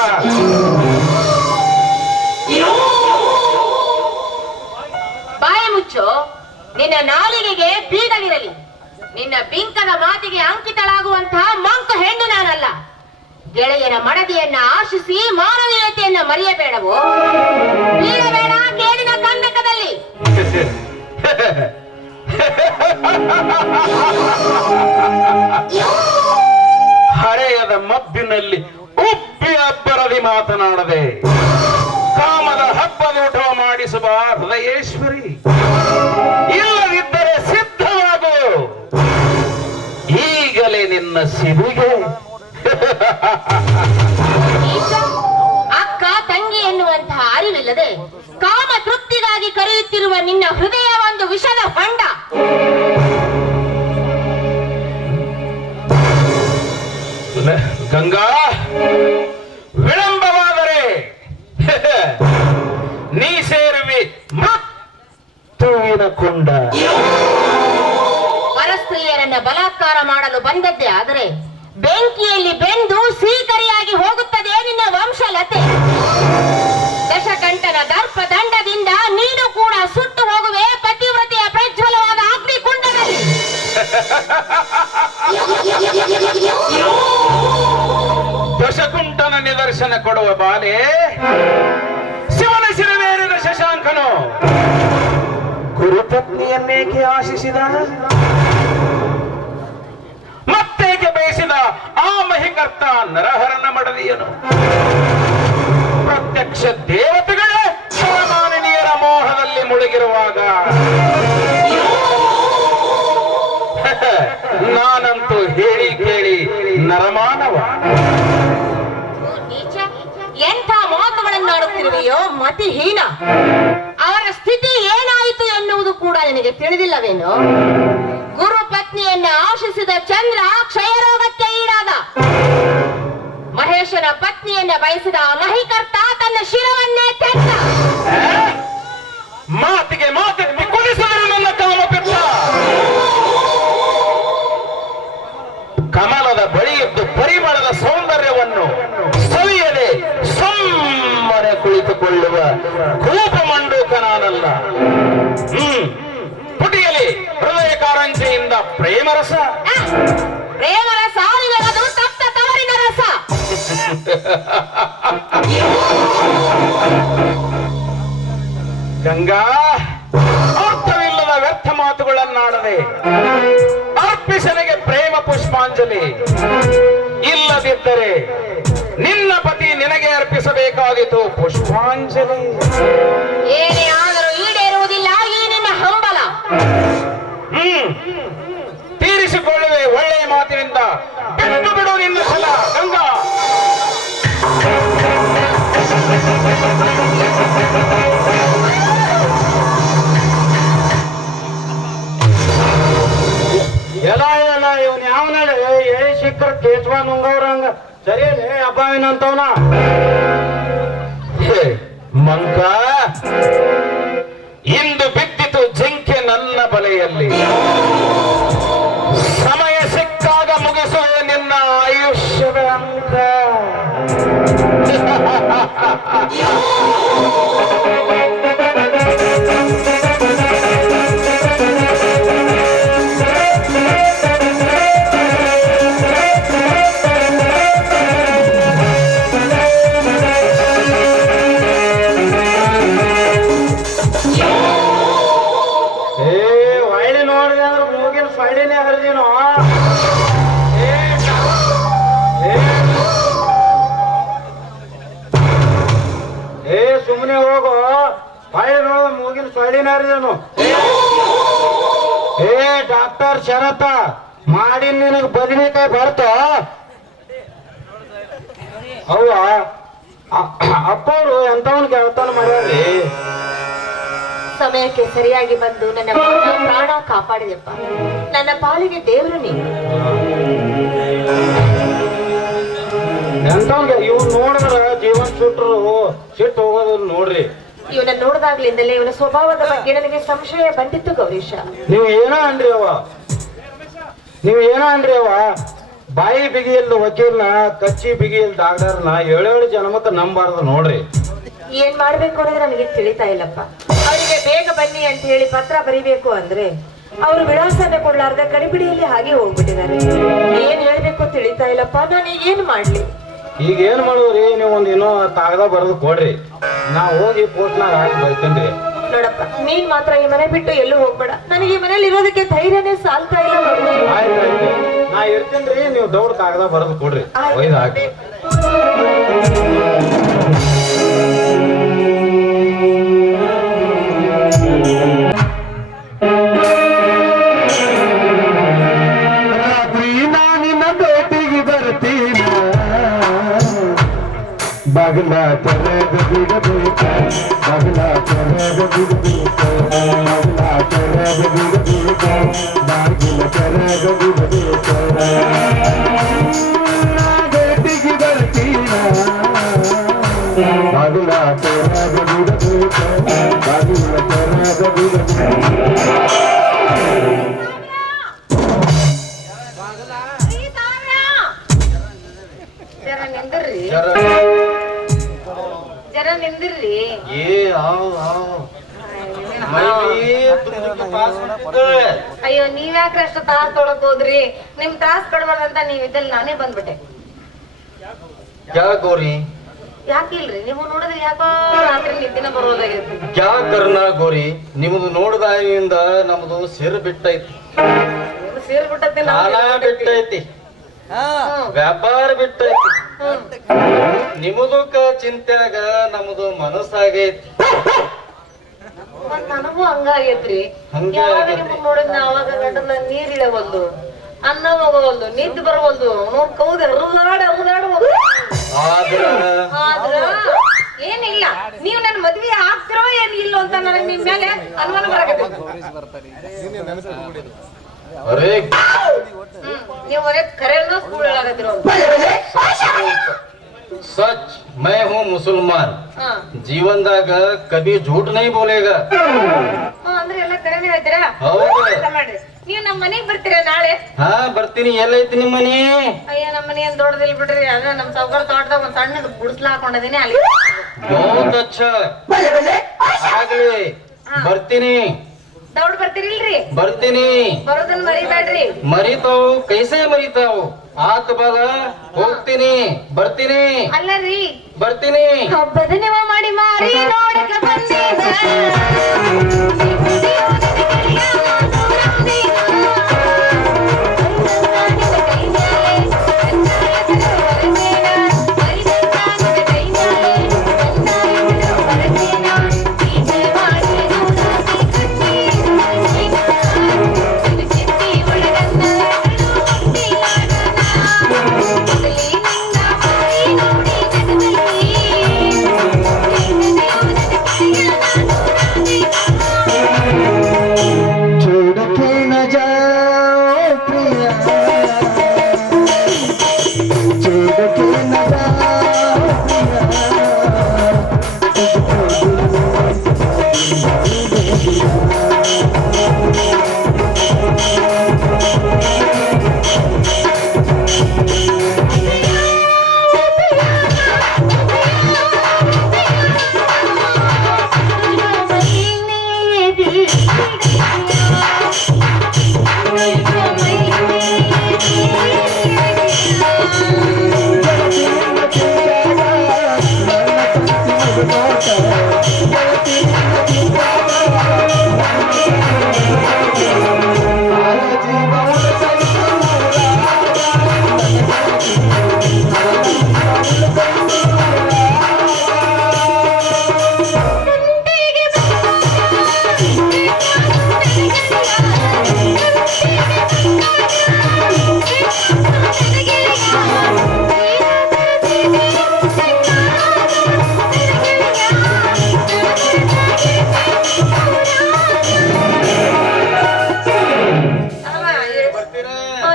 ಬಾಯಿ ಮುಚ್ಚು. ನಿನ್ನ ನಾಲಿಗೆಗೆ ಬೀಗವಿರಲಿ. ನಿನ್ನ ಬಿಂಕದ ಮಾತಿಗೆ ಅಂಕಿತಳಾಗುವಂತಹ ಮಂಕ ಹೆಣ್ಣು ನಾನಲ್ಲ. ಗೆಳೆಯರ ಮಡದಿಯನ್ನ ಆಶಿಸಿ ಮಾನವೀಯತೆಯನ್ನ ಮರೆಯಬೇಡವೋ. ಬೀಳಬೇಡ ಕೇಳಿನ ಕಂದಕದಲ್ಲಿ. ಹರೆಯದ ಮಬ್ಬಿನಲ್ಲಿ ಉಪ್ಪಿ ಅಬ್ಬರದಿ ಮಾತನಾಡದೆ ಕಾಮದ ಹಬ್ಬದೂಟ ಮಾಡಿಸುವ ಹೃದಯೇಶ್ವರಿ. ಇಲ್ಲದಿದ್ದರೆ ಸಿದ್ಧವಾಗು. ಈಗಲೇ ನಿನ್ನ ಸಿಬಿಗೆ. ಅಕ್ಕ ತಂಗಿ ಎನ್ನುವಂತಹ ಅರಿವಿಲ್ಲದೆ ಕಾಮ ತೃಪ್ತಿಗಾಗಿ ಕರೆಯುತ್ತಿರುವ ನಿನ್ನ ಹೃದಯ ಒಂದು ವಿಷದ ಹೊಂಡ. ಗಂಗಾ, ವಿಳಂಬವಾದರೆ ನೀ ಸೇರುವಿ ಮತ್ತುವಿನ ಕೊಂಡ. ಪರಸ್ತ್ರೀಯರನ್ನ ಬಲಾತ್ಕಾರ ಮಾಡಲು ಬಂದದ್ದೇ ಆದರೆ ಬೆಂಕಿಯಲ್ಲಿ ಬೆಂದು ಸೀಕರಿಯಾಗಿ ಹೋಗುತ್ತದೆ ನಿನ್ನ ವಂಶಲತೆ. ದಶಕಂಠನ ದರ್ಪ ದಂಡದಿಂದ ನೀನು ಕೂಡ ಸುಟ್ಟು ಹೋಗುವೆ ಪತಿವ್ರತೆಯ ಪ್ರಜ್ವಲವಾದ ಅಗ್ನಿಕುಂಡದಲ್ಲಿ. ದಶಕುಂಠನ ನಿದರ್ಶನ ಕೊಡುವ ಬಾಲೆ ಶಿವನ ಶಿರವೇರಿದ ಶಶಾಂಕನು ಗುರುಪತ್ನಿಯನ್ನೇಕೆ ಆಶಿಸಿದ, ಮತ್ತೇಕೆ ಬಯಸಿದ ಆ ಮಹಿಕರ್ತ ನರಹರನ ಮಡದಿಯನು? ಪ್ರತ್ಯಕ್ಷ ದೇವತೆಗಳೇ ಶಿವಮಾನಿನಿಯರ ಮೋಹದಲ್ಲಿ ಮುಳುಗಿರುವಾಗ ನಾನಂತೂ ಹೇಳಿ ಕೇಳಿ ನರಮಾನವ. ಎಂಥ ಮಾತುಗಳನ್ನಾಡುತ್ತಿರುವೆಯೋ ಮತಿಹೀನ. ಅವರ ಸ್ಥಿತಿ ಏನಾಯಿತು ಎನ್ನುವುದು ಕೂಡ ನಿನಗೆ ತಿಳಿದಿಲ್ಲವೇನೋ? ಗುರು ಪತ್ನಿಯನ್ನ ಆಶಿಸಿದ ಚಂದ್ರ ಕ್ಷಯರೋಗಕ್ಕೆ ಈಡಾದ. ಮಹೇಶನ ಪತ್ನಿಯನ್ನ ಬಯಸಿದ ಮಹಿಕರ್ತ ತನ್ನ ಶಿರವನ್ನೇ ತೆತ್ತ. ಮಾತಿಗೆ ಮಾತೆತ್ತಿ ಕುಣಿಸಿದರು ನನ್ನ ಕಾಮಪಿತ್ತ. ಕಮಲದ ಬಳಿಯಿದ್ದು ಪರಿಮಳದ ಸೌಂದರ್ಯವನ್ನು ಸವಿಯದೆ ಸುಮ್ಮನೆ ಕುಳಿತುಕೊಳ್ಳುವ ಕೋಪ ಮಂಡೂಕ ನಾನಲ್ಲ. ಪುಟಿಯಲಿ ಹೃದಯ ಕಾರಂಜಿಯಿಂದ ಪ್ರೇಮರಸ. ಪ್ರೇಮರಸ ನಿನಗದು ತಪ್ತ ತವರಿನ ರಸ. ಗಂಗಾ, ಅರ್ಥವಿಲ್ಲದ ವ್ಯರ್ಥ ಮಾತುಗಳನ್ನಾಡದೆ ಅರ್ಪಿಸನೆಗೆ ಪ್ರೇಮ ಪುಷ್ಪಾಂಜಲಿ. ಇಲ್ಲದಿದ್ದರೆ ನಿನ್ನ ಪತಿ ನಿನಗೆ ಅರ್ಪಿಸಬೇಕಾಗಿತ್ತು ಪುಷ್ಪಾಂಜಲಿ. ಏನೇ ಆದರೂ ಈಡೇರುವುದಿಲ್ಲ ಈ ನಿನ್ನ ಹಂಬಲ. ತೀರಿಸಿಕೊಳ್ಳುವೆ ಒಳ್ಳೆಯ ಮಾತಿನಿಂದ. ಬಿಟ್ಟು ಬಿಡು ನಿನ್ನ ಛಲ ಗಂಗಾ. ಎಲ್ಲ ಇವನ್ ಯಾವನಲ್ಲ ಎಳಿ ಸಿಕ್ಕರ ಕೇಶವ ನುಂಗವ್ರಂಗ ಸರಿಯೇ ಅಬ್ಬಾವಿನಂತವನ. ಮಂಕ, ಇಂದು ಬಿದ್ದಿತು ಜಿಂಕೆ ನನ್ನ ಬಲೆಯಲ್ಲಿ. ಸಮಯ ಸಿಕ್ಕಾಗ ಮುಗಿಸುವ ನಿನ್ನ ಆಯುಷ್ಯದ ಅಂಕ. ಹೊಳ್ಳಿ ನೋಡಿದೆ ಅಂದ್ರೆ ಮೂಗಿನ ಸೊಳ್ಳಿನೇ ಹರಿದಿನೋ. ಸುಮ್ಮನೆ ಹೋಗು. ಹೊಳ್ಳಿ ನೋಡ ಮೂಗಿನ ಸೊಳ್ಳಿನೇ ಹರಿದೇನು. ಡಾಕ್ಟರ್ ಶರತ ಮಾಡಿ ನಿನಗೆ ಬದನೆಕಾಯಿ ಬರ್ತ ಅವ್ವ ಅಪ್ಪವ್ರು ಎಂತವನ್ ಕೆಲತನ ಮಾಡ್ಯಾರ್ರಿ. ಸಮಯಕ್ಕೆ ಸರಿಯಾಗಿ ಬಂದು ನನ್ನ ಪ್ರಾಣ ಕಾಪಾಡಿದೆಪ್ಪ. ನನ್ನ ಪಾಲಿಗೆ ದೇವರು ನೀನು. ಎಂತವ್ಗೆ ಇವ್ ನೋಡಿದ್ರ ಜೀವನ್ ಸುಟ್ರು ಸಿಟ್ಟು ಹೋಗೋದು ನೋಡ್ರಿ. ಇವನ ನೋಡಿದಾಗ್ಲಿಂದಲೇ ಇವನ ಸ್ವಭಾವದ ಬಗ್ಗೆ ನನಗೆ ಸಂಶಯ ಬಂದಿತ್ತು ಗೌರೀಶ. ನೀವು ಏನ ಅನ್ರಿ ಅವ ಬಾಯಿ ಬಿಗಿಯಲ್ದ ವಕೀಲ್ನ ಕಚ್ಚಿ ಬಿಗಿಯಲ್ ಡಾಕ್ಟರ್ನ 7 ಜನ್ಮಕ್ಕೆ ನಂಬಾರ್ದು ನೋಡ್ರಿ. ಏನ್ ಮಾಡ್ಬೇಕು ಅನ್ನೋದು ನನಗೆ ತಿಳಿತಾ ಇಲ್ಲಪ್ಪ. ಅವರಿಗೆ ಬೇಗ ಬನ್ನಿ ಅಂತ ಹೇಳಿ ಪತ್ರ ಬರೀಬೇಕು ಅಂದ್ರೆ ಅವರು ವಿಳಾಸನ ಕೊಡ್ಲಾರ್ದ ಕಡಿಬಿಡಿಯಲ್ಲಿ ಹಾಗೆ ಹೋಗ್ಬಿಟ್ಟಿದ್ದಾರೆ. ಏನ್ ಹೇಳ್ಬೇಕು ತಿಳಿತಾ ಇಲ್ಲಪ್ಪ. ನಾನು ಏನ್ ಮಾಡ್ಲಿ? ಈಗ ಏನ್ ಮಾಡುವ್ರಿ, ನೀವು ಒಂದ್ ಇನ್ನೂ ಕಾಗದ ಬರೆದು ಕೊಡ್ರಿ, ನಾ ಹೋಗಿ ಪೋಸ್ಟ್ನಾಗ ಹಾಕಿ ಬರ್ತೇನ್ರಿ. ನೋಡಪ್ಪ, ನೀನ್ ಮಾತ್ರ ಈ ಮನೆ ಬಿಟ್ಟು ಎಲ್ಲೂ ಹೋಗ್ಬೇಡ. ನನಗೆ ಈ ಮನೇಲಿ ಇರೋದಕ್ಕೆ ಧೈರ್ಯನೇ ಸಾಲ್ತಾ ಇಲ್ಲ. ಆಯ್ತು, ನಾ ಇರ್ತೇನ್ರಿ, ನೀವು ದೌಡ್ ಕಾಗದ ಬರೆದು ಕೊಡ್ರಿ, ಒಯ್ದು ಹಾಕಿ. ಬಗಲ ತೆರೆದ ಬಿಡಬೇಕ, ಬಗಲ ತೆರೆದ ಬಿಡಬೇಕ, ಬಗಲ ತೆರೆದ ಬಿಡಬೇಕ, ಬಾಗಿಲ ತೆರೆದ ಬಿಡಬೇಕ. ಗೇಟಿಗೆ ಬರ್ತೀನ, ಬಗಲ ತೆರೆದ ಬಿಡಬೇಕ, ಬಾಗಿಲ ತೆರೆದ ಬಿಡಬೇಕ. ನಿಂದ್ರಿ ಜರ ನಿಂದಿರ್ರಿ ಅಯ್ಯೋ ನೀವ್ಯಾಕ್ರೆ ಅಷ್ಟು ತಾಸ್ ತೊಳಕ್ ಹೋದ್ರಿ ನಿಮ್ ತಾಸ್ ಕಡ್ಬಾರ್ದಂತ ನೀವ್ ಇದ್ದಲ್ಲಿ ನಾನೇ ಬಂದ್ಬಿಟ್ಟೆ क्या गोरी ಯಾಕಿಲ್ರಿ ನೀವು ನೋಡಿದ್ರೆ ಯಾಕೋ ರಾತ್ರಿ ನಿದ್ದಿನ ಬರೋದಾಗೈತಿ क्या करना गोरी ನಿಮ್ದು ನೋಡಿದಾಗಿಂದ ನಮ್ದು ಸೇರು ಬಿಟ್ಟೈತಿ ಸೇರ್ ಬಿಟ್ಟತ್ತೆ ಕಾಲ ಬಿಟ್ಟೈತಿ ವ್ಯಾಪಾರ ಬಿಟ್ಟೈತಿ ನಿಮ್ಮದಕ್ಕ ಚಿಂತ್ಯಾಗ ನಮ್ದು ಮನಸ್ಸಾಗೈತಿ ಮತ್ತ್ ನನಗೂ ಹಂಗಾಗೈತ್ರಿ ಯಾವಾಗ ನಿಮ್ಗ್ ನೋಡಿದ್ ನಾ ಅವಾಗ ಗಂಟಲ ನೀರ್ ಇಳವಲ್ದು ಅನ್ನ ಹೋಗವಲ್ದು ನಿದ್ದೆ ಬರವಲ್ದು ನೋಡ್ ಕೌದ ಹರಿದಾಡ್ಬೋದು ಆದ್ರ ಏನಿಲ್ಲ ನೀವ್ ನನ್ ಮದ್ವೆ ಆಗ್ತಿರೋ ಏನ್ ಇಲ್ಲೋ ಅಂತ ನನಗ್ ನಿಮ್ ಮೇಲೆ ಅನುಮಾನ ಬರಕತ್ತೈತಿ ಅರೇ ನೀವು ಒರೇ ಖರೆ ಸ್ಕೂಲ್ ಹೇಳಾಕತ್ತಿರೋ सच मैं हूँ मुसलमान ಹಾ जीवनದಾಗ कभी झूठ नहीं बोलेगा ಅಂದ್ರೆ ಎಲ್ಲ ಕರೆನೇ ಹೇಳ್ತೀರಾ ಹೌದು ಕೆಲಸ ಮಾಡ್ರಿ ನೀವ್ ನಮ್ ಮನೆಗ್ ಬರ್ತೀರಾ ನಾಳೆ ಹಾ ಬರ್ತೀನಿ ಎಲ್ಲೈತಿ ನಿಮ್ಮ ಮನಿ ಅಯ್ಯ ನಮ್ಮ ಮನೆ ಏನ್ ದೊಡ್ಡದಿಲ್ ಬಿಡ್ರಿ ಅದ ನಮ್ ಸಾವುಕಾರ ತೋಟದಾಗ ಒಂದ್ ಸಣ್ಣದ ಗುಡಿಸ್ಲಾ ಹಾಕೊಂಡಿದೀನಿ ಅಲ್ಲಿ बहुत अच्छा ಆಗ್ಲಿ ಬರ್ತೀನಿ ದೌಡ್ ಬರ್ತೀರಿಲ್ರಿ ಬರ್ತೀನಿ ಬರೋದನ್ನ ಮರಿಬೇಡ್ರಿ ಮರಿತಾವು ಕೈಸೆ ಮರಿತಾವು ಆತ ಬಲ ಹೋಗ್ತೀನಿ ಬರ್ತೀನಿ ಅಲ್ಲರಿ ಬರ್ತೀನಿ ಹಬ್ಬದ ನೆವ ಮಾಡಿ ಮಾರಿ ನೋಡಕ ಬಂದಿದ छोड़ के न जाओ प्रिया छोड़ के न जाओ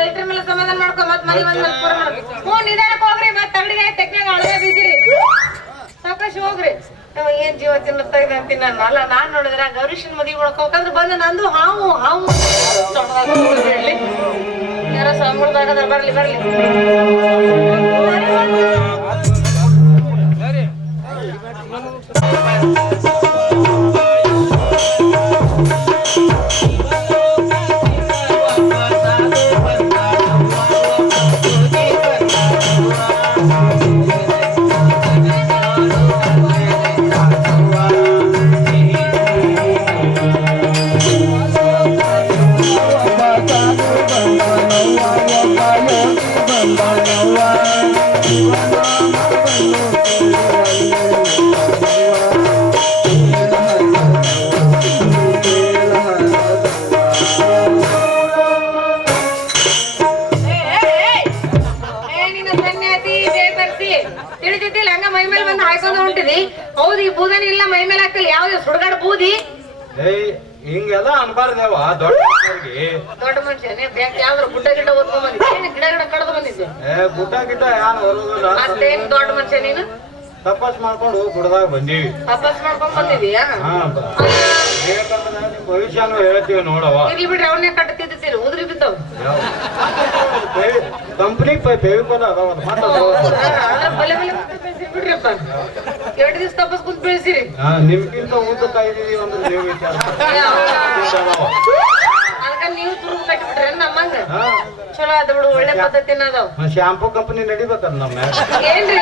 ಇದ್ರ ಮೇಲೆ ಸಮಾಧಾನ ಮಾಡ್ಕೊ ಮತ್ ಮನಿ ಬಂದ್ ಮಲ್ಕೋರ ನಿಧಾನಕ್ಕೆ ಹೋಗ್ರಿ ಮತ್ ತಗಡಿಗೆ ತೆಗ್ನಾಗ ಅಳಗೆ ಬೀದಿರಿ ಸಾವಕಾಶ ಹೋಗ್ರಿ ಏನ್ ಜೀವ ತಿನ್ನುತ್ತಾ ಇದೆ ಅಂತೀನಿ ನಾನು ಅಲ್ಲ ನಾನ್ ನೋಡಿದ್ರ ಗೌರೀಶನ್ ಮದ್ವಿ ಮಾಡ್ಕೋಬೇಕಂದ್ರೆ ಬಂದು ನಂದು ಹಾವು ಹಾವು ಬಿಡ್ಲಿ ಯಾರೋ ಸಂಬಳದಾಗ ಬರ್ಲಿ ಬರ್ಲಿ ತಿಳಿದಿದ್ದಿಲ್ಲ ಹಂಗ ಮೈ ಮೇಲೆ ಬಂದು ಹಾಯ್ಕೊಂಡು ಹೊಂಟಿದಿ ಹೌದು ಈ ಬೂದನಿ ಇಲ್ಲ ಮೈ ಮೇಲೆ ಹಾಕಲಿ ಯಾವ್ದು ಸುಡ್ಗಾಡ್ ಬೂದಿ ಹಿಂಗೆಲ್ಲ ಅನ್ಬಾರ್ದೇವ ದೊಡ್ಡ ದೊಡ್ಡ ಮನುಷ್ಯನೇ ಬ್ಯಾಂಕ್ ಯಾವ್ದು ಗುಡ್ಡ ಗಿಡ್ಡ ಓದ್ಕೊಂಡ್ ಬಂದಿದ್ದೆ ಗಿಡ ಗಿಡ ಕಡ್ದು ಬಂದಿದ್ದೆ ಗುಡ್ಡ ಗಿಡ್ಡ ಯಾರು ಹೊರಗುಲ್ಲ ಮತ್ತೇನ್ ದೊಡ್ಡ ಮನುಷ್ಯ ನೀನು ತಪಸ್ ಮಾಡ್ಕೊಂಡು ಗುಡ್ದಾಗ ಬಂದೀವಿ ವಾಪಸ್ ಮಾಡ್ಕೊಂಡ್ ಬಂದಿದೀಯಾ ಬೇಕಂದ್ರೆ ನಿಮ್ ಭವಿಷ್ಯನು ಹೇಳ್ತೀವಿ ನೋಡವ ಇರ್ಲಿ ಬಿಡ್ರಿ ಅವನ್ನೇ ಕಟ್ಟತಿದ್ದೀರಿ ಉದ್ರಿ ಬಿದ್ದವ್ ಕಂಪ್ನಿ ಫೆವಿಕೋಲ್ ಅದಾವ ಬಲೆ ಬಲೆ ಬೆಳೆಸಿರಿ ಬಿಡ್ರಿಪ್ಪ 2 ದಿವಸ ತಪಸ್ ಕುಂತ ಬೆಳೆಸಿರಿ ನಿಮ್ಗಿಂತ ಊಟಕ್ಕ ಇದೀವಿ ಅಂದ್ರೆ ನೀವು ವಿಚಾರ ಅದಕ್ಕ ನೀವು ತುರು ಕಟ್ಬಿಟ್ರೆ ನಮ್ಮಂಗ ಚಲೋ ಅದ ಬಿಡು ಒಳ್ಳೆ ಪದ್ಧತಿನ ಅದಾವ ಶಾಂಪೂ ಕಂಪನಿ ನಡಿಬೇಕಲ್ಲ ನಮ್ಮ ಏನ್ರಿ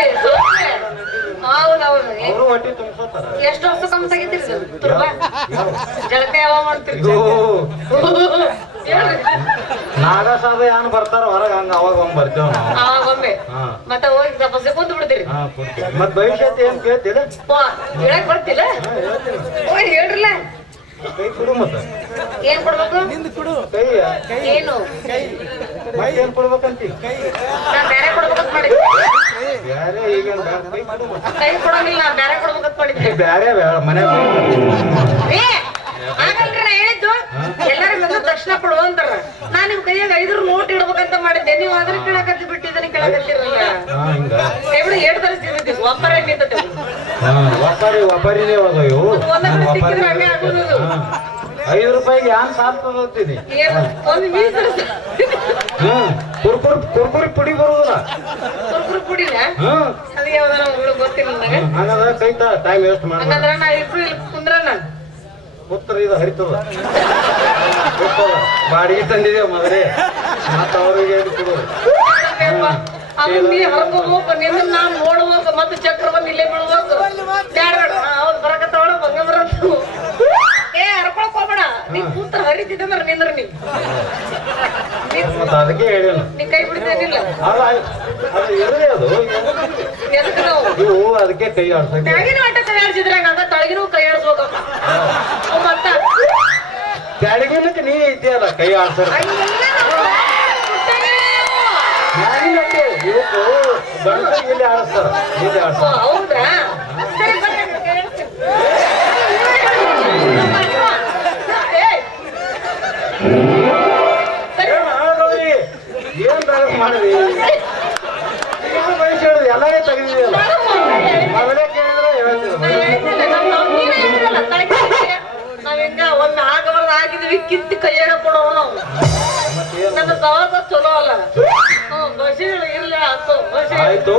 ಹೌದೌದು ಅವರು ಹೊಟ್ಟಿ ತುಂಬಿಸ್ತಾರ ಎಷ್ಟು ವರ್ಷ ಕಮ್ಮ ತೆಗಿತೀರಿ ತುರ್ಬ ಜಳಕ ಯಾವ ಮಾಡ್ತೀರಿ ನಾಗಸಾದ ಏನ್ ಬರ್ತಾರ ಹೊರಗ ಹಂಗ ಅವಾಗ ಒಮ್ಮೆ ಬರ್ತೇವ ನಾವು ಆಗೊಮ್ಮೆ ಮತ್ತೆ ಹೋಗಿ ತಪಸ್ಸೆ ಕುಂತ ಬಿಡ್ತೀರಿ ಮತ್ ಭವಿಷ್ಯತ್ ಏನ್ ಕೇಳ್ತೀರ ಹೇಳಕ್ ಬರ್ತಿಲ್ಲ ಓಯ್ ಹೇಳ್ರಲ್ಲ ಕೈ ಕೊಡು ಮತ್ತ ಏನ್ ಕೊಡ್ಬೇಕು ಕೈ ಏನು ಮೈ ಏನ್ ಕೊಡ್ಬೇಕಂತಿ ನಾ ಬೇರೆ ಕೊಡ್ಬೇಕಂತ ಮಾಡಿದ್ದೆ ಬ್ಯಾರೆ ಈಗ ಕೈ ಕೊಡು ಮತ್ತ ಕೈ ಕೊಡಂಗಿಲ್ಲ ನಾ ಬೇರೆ ಕೊಡ್ಬೇಕಂತ ಮಾಡಿದ್ದೆ ಬ್ಯಾರೆ ಮನೆ ಏ ಹಾಗಲ್ರಿ ನಾ ಹೇಳಿದ್ದು ಎಲ್ಲಾರ ಬಂದು ದರ್ಶನ ಕೊಡು ಅಂತಾರ ನಾ ನಿಮ್ ಕೈಯಾಗ 5 ನೋಟ್ ಇಡ್ಬೇಕಂತ ಮಾಡಿದ್ದೆ ನೀವು ಅದ್ರ ಕೇಳಕತ್ತಿ ಬಿಟ್ಟು ಇದನ್ನ ಕೇಳಕತ್ತಿರಲ್ಲ ಹಿಂಗ ಎവിടെ 2 ತರ ಸಿಗುತ್ತೆ ಒಬ್ಬರ ನಿಂತತೆ ಒಬ್ಬರಿನೇ ಹೋದ ಇವು ಒಂದೊಂದು ಸಿಕ್ಕಿದ್ರೆ ಹಂಗೆ ಆಗೋದು 5 ರೂಪಾಯಿಗೆ ಯಾನ್ ಸಾರ್ತದ ಅಂತೀನಿ ಒಂದು ಮೀಸರು ಕುರ್ಕುರಿ ಪುಡಿ ಬರುದಿಲ್ಲ ಕುರ್ಕುರು ಪುಡಿನ ಅದು ಯಾವ್ದಾರ ಹುಡುಗ ಗೊತ್ತಿಲ್ಲ ನನಗೆ ಹಂಗಂದ್ರ ಕೈತ ಟೈಮ್ ವೇಸ್ಟ್ ಮಾಡ ಹಂಗಂದ್ರ ನಾ ಇಬ್ರು ಇಲ್ಲಿ ಕುಂದ್ರ ನಾನು ಉತ್ತರ ಇದು ಹರಿತದ ಬಾಡಿಗೆ ತಂದಿದ್ದೇವೆ ಮದ್ರಿ ಮತ್ತ ಅವ್ರಿಗೆ ಕೊಡೋದು ಅವನ್ ನೀ ಹರ್ಕೋಬೇಕು ನಿನ್ನ ನಾನ್ ನೋಡ್ಬೇಕು ಮತ್ತೆ ಚಕ್ರವನ್ನ ಇಲ್ಲೇ ಬೀಳ್ಬೇಕು ಬ್ಯಾಡ ಬೇಡ ಅವ್ರು ಬರಕತ್ತವಳ ಬಂಗ ಬರಂತು ಏ ಹರ್ಕೊಳಕ್ ಹೋಗ್ಬೇಡ ನೀ ಕೂತ್ರ ಹರಿತಿದ್ದಂದ್ರ ನಿಂದ್ರ ನೀ ಮತ್ತ ಅದಕ್ಕೆ ಹೇಳಿಲ್ಲ ನೀ ಕೈ ಬಿಡ್ತೇನಿಲ್ಲ ಅದು ಇರಲಿ ಅದು ಎದಕ್ಕೆ ನಾವು ಇವು ಅದಕ್ಕೆ ಕೈ ಆಡ್ಸಕ್ಕೆ ಮ್ಯಾಗಿನ ಆಟ ಕೈ ಆಡ್ಸಿದ್ರೆ ಹಂಗ ತಳಗಿನೂ ಕೈ ಆಡ್ಸ್ಬೇಕಪ್ಪ ಮತ್ತ ಬ್ಯಾಡಿಗಿನಕ್ಕೆ ನೀ ಇದೆಯಲ್ಲ ಕೈ ಆಡ್ಸರ ಮ್ಯಾಗಿನಕ್ಕೆ ಇವತ್ತು ಗಂಡ ಇಲ್ಲಿ ಆಡಿಸ್ತಾರ ಇಲ್ಲಿ ಆಡ್ತಾರ ಹೌದಾ ಸರಿ ಬರ್ರಿ ಕೈ ಆಡ್ಸ್ತೀನಿ. ಏನ್ ಬ್ಯಾಲೆನ್ಸ್ ಮಾಡಿದ್ರಿ ವಯಸ್ಸು ಹೇಳುದು ಎಲ್ಲಾರೇ ತೆಗೆದಿದೆಯಲ್ಲ ಮೊದಲೇ ಕೇಳಿದ್ರೆ ನಾವಿಂಗ ಒಂದ್ ಆಗಬಾರ್ದು ಆಗಿದ್ವಿ ಕಿತ್ತಿ ಕೈಯಾಗ ಕೊಡೋವ ನಾವು ನನ್ನ ಸವಾಸ ಚಲೋ ಅಲ್ಲ ಬಸ್ಸಿಗಳು ಇರ್ಲಿ ಅಂತ ಬಸ್ ಆಯ್ತು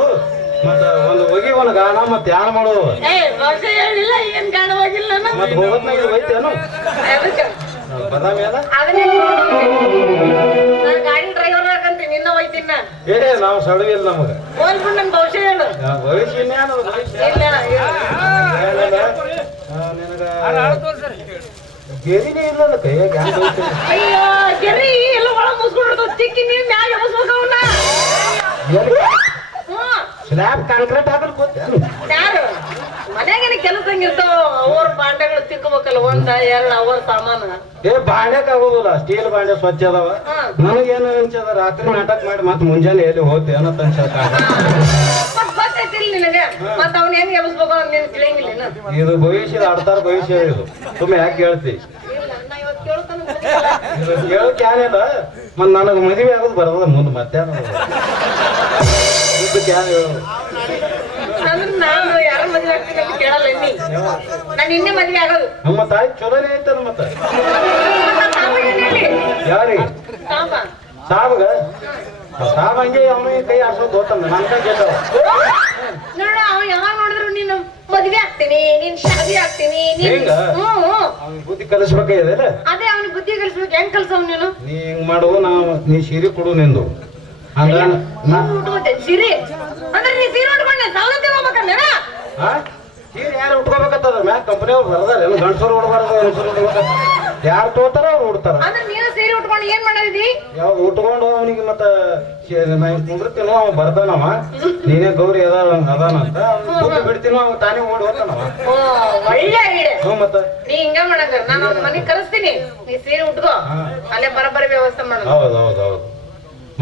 ಮತ್ತ ಒಂದು ಹೋಗಿ ಒಂದು ಗಾಣ ಮತ್ತೆ ಯಾರು ಮಾಡೋದು ಏ ಬಸ್ ಹೇಳಿಲ್ಲ ಏನ್ ಕಾಣವಾಗಿಲ್ಲ ಮತ್ತೆ ಹೋಗೋದ್ನಾಗ ಹೋಯ್ತೇನು ಬದಾಮಿ ಅದ ಅದನ್ನೇ ನಾನು ಗಾಡಿ ಡ್ರೈವರ್ ಹಾಕಂತೀನಿ ನಿನ್ನ ಒಯ್ತಿನ ಏ ನಾವು ಸಡವಿಲ್ಲ ನಮಗ ಹೋಲ್ಬಿಟ್ಟು ನನ್ ಭವಿಷ್ಯ ಹೇಳು ಭವಿಷ್ಯ ಇಲ್ಲ ಗೆರಿನೇ ಇಲ್ಲಲ್ಲ ಕೈಯಾಗ ಅಯ್ಯೋ ಗೆರಿ ಎಲ್ಲ ಒಳ ಮುಸ್ಕೊಂಡು ಚಿಕ್ಕಿ ನೀರ್ ಮ್ಯಾಗ ಎಬಸ್ಬೇಕವನ್ನ ಸ್ಲ್ಯಾಬ್ ಕಾಂಕ್ರೀಟ್ ಹಾಕಲ್ ಗೊತ್ತೇನು ಯಾರು ಮನ್ಯಾಗೇನೆ ಕೆಲಸ ಹಂಗಿರ್ತಾವ ಅವ್ರ ಬಾಂಡೆಗಳು ತಿಕ್ಕಬೇಕಲ್ಲ 1 2 ಅವರ್ ಸಾಮಾನು ಏ ಬಾಂಡ್ಯಾಕ ಆಗೋದಿಲ್ಲ ಸ್ಟೀಲ್ ಬಾಂಡೆ ಸ್ವಚ್ಛ ಅದಾವ ನನಗೇನು ಅನ್ಸದ ರಾತ್ರಿ ನಾಟಕ ಮಾಡಿ ಮತ್ತೆ ಮುಂಜಾನೆ ಎಲ್ಲಿ ಹೋಗ್ತಿ ಅನ್ನೋ ಅನ್ಸಕ ಮತ್ ಗೊತ್ತೈತಿಲ್ಲ ನಿನಗೆ ಮತ್ ಅವ್ನ ಹೆಂಗ್ ಎಬಸ್ಬೇಕು ಅಂತ ನಿನ್ ತಿಳಿಯಂಗಿಲ್ಲ ಇದು ಭವಿಷ್ಯದ ಆಡ್ತಾರ ಭವಿಷ್ಯ ಇದು ಸುಮ್ಮನೆ ಯಾಕೆ ಹೇಳ್ತಿ ನಾ ಇವತ್ತು ಕೇಳ್ತಾನೆ ಇದು ಕೇಳಕ್ ಏನಿಲ್ಲ ಮತ್ ನನಗೆ ಮದುವೆ ಆಗೋದು ಬರೋದ ಮುಂದೆ ಮಧ್ಯಾಹ್ನ ನಾನು ಯಾರ ಮದ್ವೆ ಆಗ್ತೀನಿ ಅಂತ ಕೇಳಲ್ಲ ನೀ ನಾನು ಇನ್ನೇ ಮದ್ವೆ ಆಗೋದು ನಮ್ಮ ತಾಯಿ ಚಲೋನೇ ಐತಲ್ಲ ಮತ್ತ ಯಾರಿಗೆ ಸಾಬಗ ಸಾಬ ಹಂಗೆ ಅವನಿಗೆ ಕೈ ಆಡ್ಸೋದು ಗೊತ್ತಂದ ನನ್ ಕೈ ಗೆದ್ದವ ನೋಡ ಅವ ಯಾವಾಗ ನೋಡಿದ್ರು ನೀನು ಮದ್ವೆ ಆಗ್ತೀನಿ ನೀನ್ ಶಾದಿ ಆಗ್ತೀನಿ ಅವ್ನಿಗೆ ಬುದ್ಧಿ ಕಲಿಸ್ಬೇಕಾಗಿದೆಲ್ಲ ಅದೇ ಅವ್ನಿಗೆ ಬುದ್ಧಿ ಕಲಿಸ್ಬೇಕು ಹೆಂಗ್ ಕಲ್ಸವ್ ನೀನು ನೀ ಹಿಂಗ್ ಮಾಡು ನೀ ಸೀರೆ ಕೊಡು ನಿಂದು ಹಂಗ ಉಟ್ಕೊಂಡೆ ಸೀರೆ ಅಂದ್ರೆ ನೀ ಸೀರೆ ಉಟ್ಕೊಂಡೆ ಸವಲತ್ತೆ ಹೋಗ್ಬೇಕಂದ ಸೀರೆ ಯಾರು ಉಟ್ಕೋಬೇಕತ್ತದ ಮ್ಯಾಗ ಕಂಪನಿ ಅವ್ರು ಬರ್ದಾರ ಏನು ಗಂಡಸರು ಉಡ್ಬಾರ್ದು ಹೆಂಗಸರು ಉಡ್ಬೇಕ ಯಾರು ತೋತಾರ ಅವ್ರು ಉಡ್ತಾರ ಅಂದ್ರೆ ನೀನು ಸೀರೆ ಉಟ್ಕೊಂಡು ಏನ್ ಮಾಡಿದಿ ಯಾವ್ದು ಉಟ್ಕೊಂಡು ಅವನಿಗೆ ಮತ್ತ ಕುಂದ್ರತೀನೋ ಅವ ಬರ್ತಾನವ ನೀನೇ ಗೌರಿ ಅದಾನಂತ ಕೂತು ಬಿಡ್ತೀನೋ ಅವ ತಾನೇ ಓಡಿ ಹೋಗ್ತಾನವ ಒಳ್ಳೆ ಐಡಿಯಾ ಮತ್ತ ನೀ ಹಿಂಗ ಮಾಡಕ ನಾನು ಅವ್ನ ಮನೆಗ್ ಕರೆಸ್ತೀನಿ ನೀ ಸೀರೆ ಉಟ್ಕೋ ಅಲ್ಲೇ ಬರಬರ ವ್ಯವಸ್ಥೆ ಮಾಡೋದು ಹೌದೌದೌದು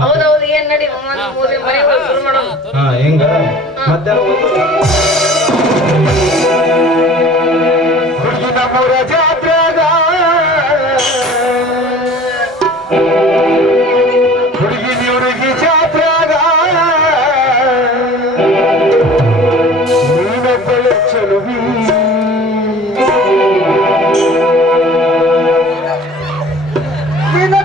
ಹೌದೌದು ಏನ್ ನಡಿ ಮನೆಗಳು ಶುರು ಮಾಡೋದು ಹಿಂಗ ಮತ್ತೆ ನಮ್ಮೂರ ಜಾತ್ರೆಗ ಹುಡುಗಿ ಜಾತ್ರೆಗ ನೀನೊಬ್ಬಳೆ ಚಲುವಿ ನಿನ್ನ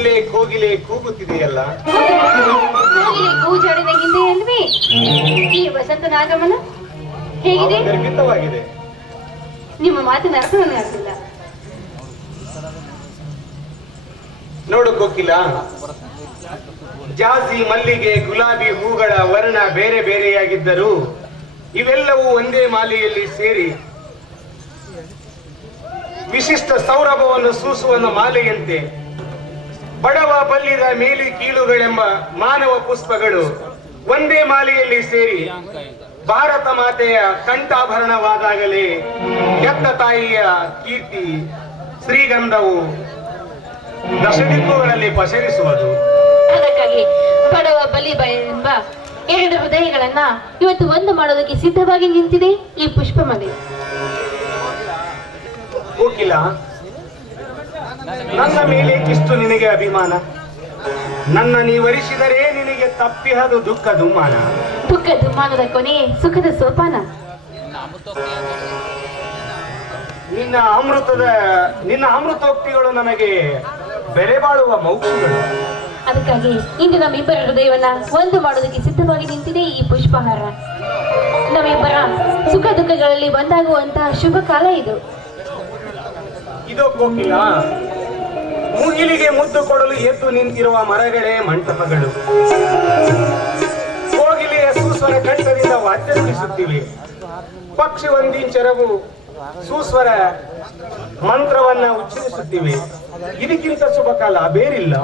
ದೂರದಲ್ಲೇ ಕೋಗಿಲೆ ಕೂಗುತ್ತಿದೆಯಲ್ಲ. ಕೋಗಿಲೆ ಕೂಜಾಡಿದ ಹಿಂದೆ ಅಲ್ವೇ ಈ ವಸಂತನ ಆಗಮನ ಹೇಗಿದೆ? ಗರ್ಭಿತವಾಗಿದೆ. ನಿಮ್ಮ ಮಾತಿನ ಅರ್ಥವನ್ನು ಅರ್ಥಿಲ್ಲ. ನೋಡು ಕೋಕಿಲ, ಜಾಜಿ, ಮಲ್ಲಿಗೆ, ಗುಲಾಬಿ ಹೂಗಳ ವರ್ಣ ಬೇರೆ ಬೇರೆಯಾಗಿದ್ದರೂ ಇವೆಲ್ಲವೂ ಒಂದೇ ಮಾಲೆಯಲ್ಲಿ ಸೇರಿ ವಿಶಿಷ್ಟ ಸೌರಭವನ್ನು ಸೂಸುವ ಮಾಲೆಯಂತೆ ಬಡವ ಬಲ್ಲಿದ ಮೇಲು ಕೀಳುಗಳೆಂಬ ಮಾನವ ಪುಷ್ಪಗಳು ಒಂದೇ ಮಾಲೆಯಲ್ಲಿ ಸೇರಿ ಭಾರತ ಮಾತೆಯ ಕಂಠಾಭರಣವಾದಾಗಲೇ ಹೆತ್ತ ತಾಯಿಯ ಕೀರ್ತಿ ಶ್ರೀಗಂಧವು ದಶದಿಕ್ಕುಗಳಲ್ಲಿ ಪಸರಿಸುವುದು. ಅದಕ್ಕಾಗಿ ಬಡವ ಬಲಿಬ ಎಂಬ ಎರಡು ಹೃದಯಗಳನ್ನ ಇವತ್ತು ಒಂದು ಮಾಡೋದಕ್ಕೆ ಸಿದ್ಧವಾಗಿ ನಿಂತಿದೆ ಈ ಪುಷ್ಪಮಾಲೆ. ಕೋಕಿಲ, ನನ್ನ ಮೇಲೆ ಇಷ್ಟು ನಿನಗೆ ಅಭಿಮಾನ? ನನ್ನ ನೀವರಿಸಿದರೆ ನಿನಗೆ ತಪ್ಪಿಹದು ದುಃಖ ದುಮ್ಮಾನ. ದುಃಖ ದುಮ್ಮಾನದ ಕೊನೆ ಸುಖದ ಸೋಪಾನ. ನಿನ್ನ ಅಮೃತೋಕ್ತಿಗಳು ನನಗೆ ಬೆಲೆ ಬಾಳುವ ಮೌಕ್ಷಿಗಳು. ಅದಕ್ಕಾಗಿ ಇಂದು ನಮ್ಮಿಬ್ಬರ ಹೃದಯವನ್ನ ಒಂದು ಮಾಡೋದಕ್ಕೆ ಸಿದ್ಧವಾಗಿ ನಿಂತಿದೆ ಈ ಪುಷ್ಪಹಾರ. ನಮ್ಮಿಬ್ಬರ ಸುಖ ದುಃಖಗಳಲ್ಲಿ ಒಂದಾಗುವಂತಹ ಶುಭ ಕಾಲ ಇದು. ಇದೋ ಕೋಕಿಲ, ಮುಗಿಲಿಗೆ ಮುದ್ದು ಕೊಡಲು ಎದ್ದು ನಿಂತಿರುವ ಮರಗಳೇ ಮಂಟಪಗಳು. ಕೋಗಿಲೆಯ ಸುಸ್ವರ ಕಂಠದಿಂದ ವಾದ್ಯ ನುಡಿಸುತ್ತಿವೆ. ಪಕ್ಷಿ ಒಂದಿಂಚರವು ಸುಸ್ವರ ಮಂತ್ರವನ್ನ ಉಚ್ಚರಿಸುತ್ತಿವೆ. ಇದಕ್ಕಿಂತ ಶುಭ ಕಾಲ ಬೇರಿಲ್ಲ.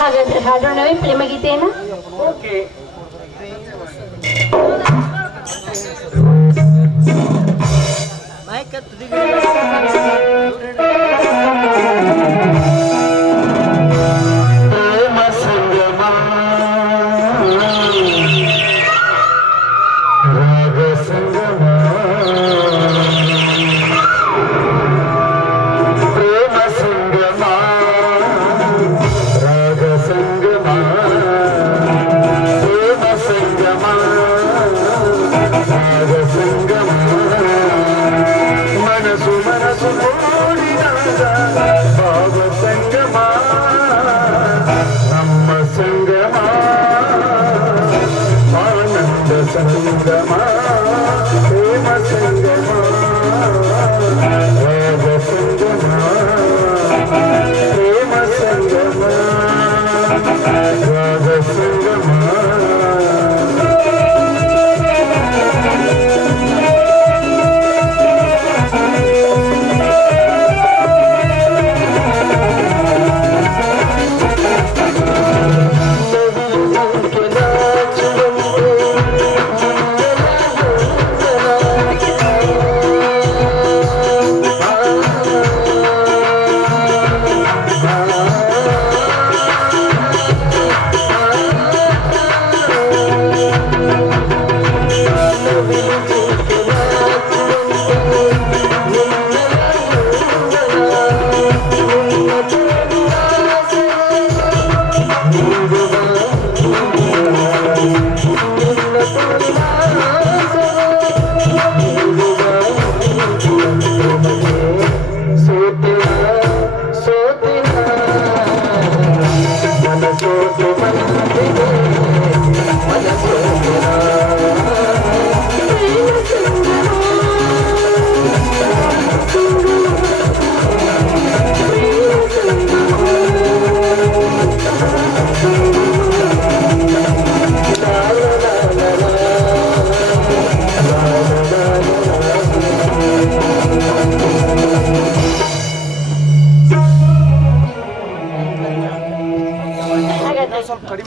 ಹಾಗಾದ್ರೆ ಹಾಡೋಣವೇ ಪ್ರೇಮಗೀತೆಯನ್ನ? ಓಕೆ.